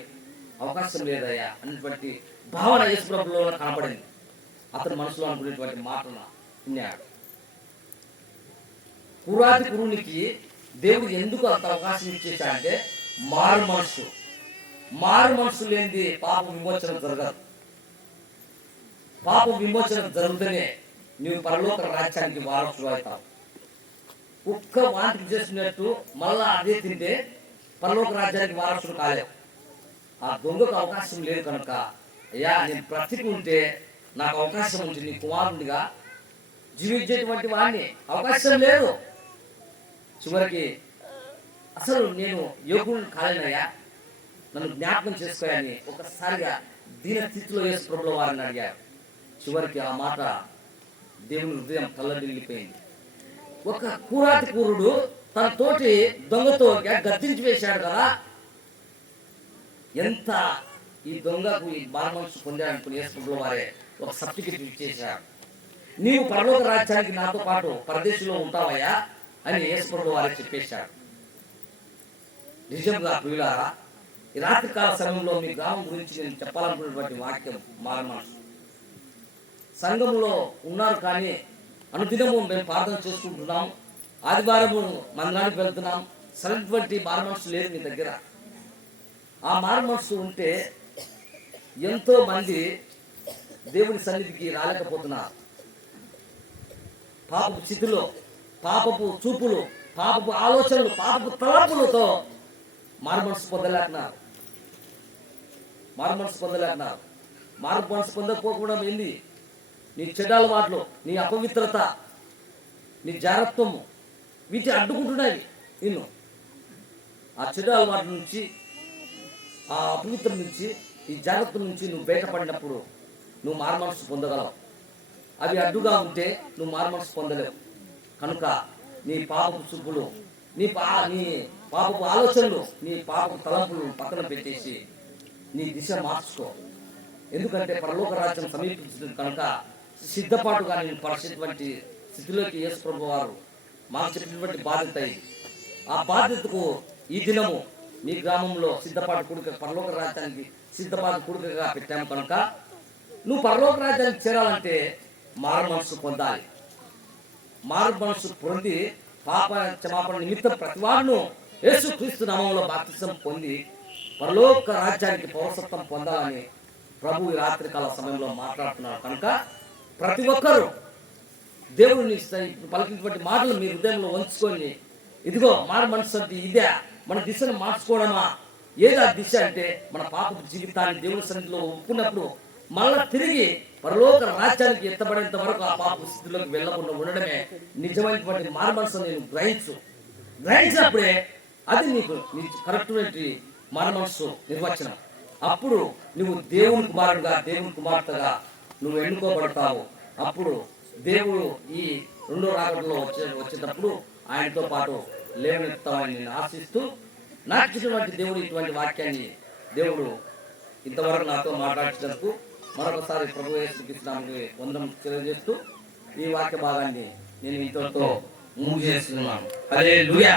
అవకాశం లేదయ్యా అనేటువంటి భావన యేసు ప్రభువులో కనపడింది. అతని మనసులో అనుకునేటువంటి మాటను విన్నాడు. పురాతి పురునికి దేవుడు ఎందుకు అంత అవకాశం ఇచ్చేసాడంటే, మారు మనసు లేనిది పాప విమోచన జరగదు. పాప విమోచన జరుగుతూనే నీవు పరలోక రాజ్యానికి వారసుడు అవుతావు. కుక్క వాంతి చేసినట్టు మళ్ళా అదే తింటే పరలోక రాజ్యానికి వారసుడు కాలేవు. ఆ దొంగకు అవకాశం లేదు కనుక, అయ్యా నేను బ్రతికుంటే నాకు అవకాశం ఉంది నీ కుమారుడిగా జీవించేటువంటి వాడిని, అవకాశం లేదు. చివరికి అసలు నేను యోగుని కాలేనయ్యా, నన్ను జ్ఞాపకం చేసుకోయని ఒకసారిగా దీన స్థితిలో యేసు ప్రభువుల వారిని అడిగారు. చివరికి ఆ మాట దేవుని హృదయం తల్లడిల్లిపోయింది. ఒక కూరాతి కూరుడు తన తోటి దొంగతో గద్దించి వేశాడు కదా, ఎంత ఈ దొంగకు ఈ బాలమనసు పొందాడనుకుని యేసు ప్రభువుల వారే ఒక సర్టిఫికెట్ ఇచ్చేశాడు. నీవు పరలోక రాజ్యానికి నాతో పాటు పరదేశంలో ఉంటావయ్యా అని యేసుప్రభు వారికి చెప్పేశాడు. నిజంగా ప్రియులారా, ఈ రాత్రికాల సమయంలో మీ గ్రామం గురించి నేను చెప్పాలనుకున్నటువంటి వాక్యం మారమనసు. సంఘంలో ఉన్నారు కానీ అనుదినము మేము ప్రార్థన చేసుకుంటున్నాం, ఆదివారము మందిరానికి వెళ్తున్నాం, సరైనటువంటి మారమనసు లేదు మీ దగ్గర. ఆ మారమనసు ఉంటే ఎంతో మంది దేవుని సన్నిధికి రాలేకపోతున్నారు. పాపపు స్థితిలో, పాపపు చూపులు, పాపపు ఆలోచనలు, పాపపు తలంపులతో మారుమనసు పొందలేకున్నారు. మారుమనసు పొందకపోవడం ఏంది? నీ చెడ్డ అలవాట్లు, నీ అపవిత్రత, నీ జాగ్రత్తము, వీటి అడ్డుకుంటున్నాయి నిన్ను. ఆ చెడ్డ అలవాట్ల నుంచి, ఆ అపవిత్రం నుంచి, ఈ జాగ్రత్త నుంచి నువ్వు బయటపడినప్పుడు నువ్వు మారుమనసు పొందగలవు. అవి అడ్డుగా ఉంటే నువ్వు మారుమనసు పొందలేవు. కనుక నీ పాపపు చూపులు, నీ పాపపు ఆలోచనలు, నీ పాపపు తలంపులు పక్కన పెట్టేసి నీ దిశ మార్చుకో. ఎందుకంటే పరలోక రాజ్యం సమీపించింది కనుక సిద్ధపాటుగా నేను పరిస్థితి స్థితిలోకి యేసు ప్రభు వారు మాకు చెప్పినటువంటి బాధ్యత ఇది. ఆ బాధ్యతకు ఈ దినము మీ గ్రామంలో సిద్ధపాటు కూడిక, పరలోక రాజ్యానికి సిద్ధపాటు కూడికగా పెట్టాము కనుక నువ్వు పరలోక రాజ్యానికి చేరాలంటే మారు మనసు పొందాలి. మారు మనసు పొంది పాప క్షమాపణ నిమిత్తం ప్రతివాడును యేసుక్రీస్తు నామములో బాప్తిసం పొంది పరలోక రాజ్యానికి పౌరసత్వం పొందాలని ప్రభు ఈ రాత్రికాల సమయంలో మాట్లాడుతున్నారు. కనుక ప్రతి ఒక్కరూ దేవుడిని పలికినటువంటి మాటలు మీ హృదయంలో ఉంచుకొని, ఇదిగో మారు మనసు అంటే ఇదే, మన దిశను మార్చుకోవడమా? ఏదా దిశ అంటే మన పాపపు జీవితాన్ని దేవుని సన్నిధిలో ఒప్పుకున్నప్పుడు మళ్ళా తిరిగి పరలోక రాజ్యానికి ఎత్తబడేంత వరకు ఆ పాప స్థితిలోకి వెళ్ళకుండా ఉండడమే నిజమైనటువంటి మారు మనసు. నేను గ్రహించినప్పుడే అది నీకు కరెక్ట్ మారు మనసు నిర్వచనం. అప్పుడు నువ్వు దేవుని కుమారుడుగా, దేవుని కుమార్తెగా నువ్వు ఎన్నుకోబడతావు. అప్పుడు దేవుడు ఈ రెండో రాకడలో వచ్చేటప్పుడు ఆయనతో పాటు లేవనెత్తామని నేను ఆశిస్తూ, నాకు ఇచ్చినటువంటి దేవుడు ఇటువంటి వాక్యాన్ని దేవుడు ఇంతవరకు నాతో మాట్లాడించినందుకు మరొకసారి ప్రభు యేసుక్రీస్తు నామమున వందనం తెలియజేస్తూ ఈ వాక్య భాగాన్ని నేను ఇంతతో ముగిస్తున్నాను. హల్లెలూయా.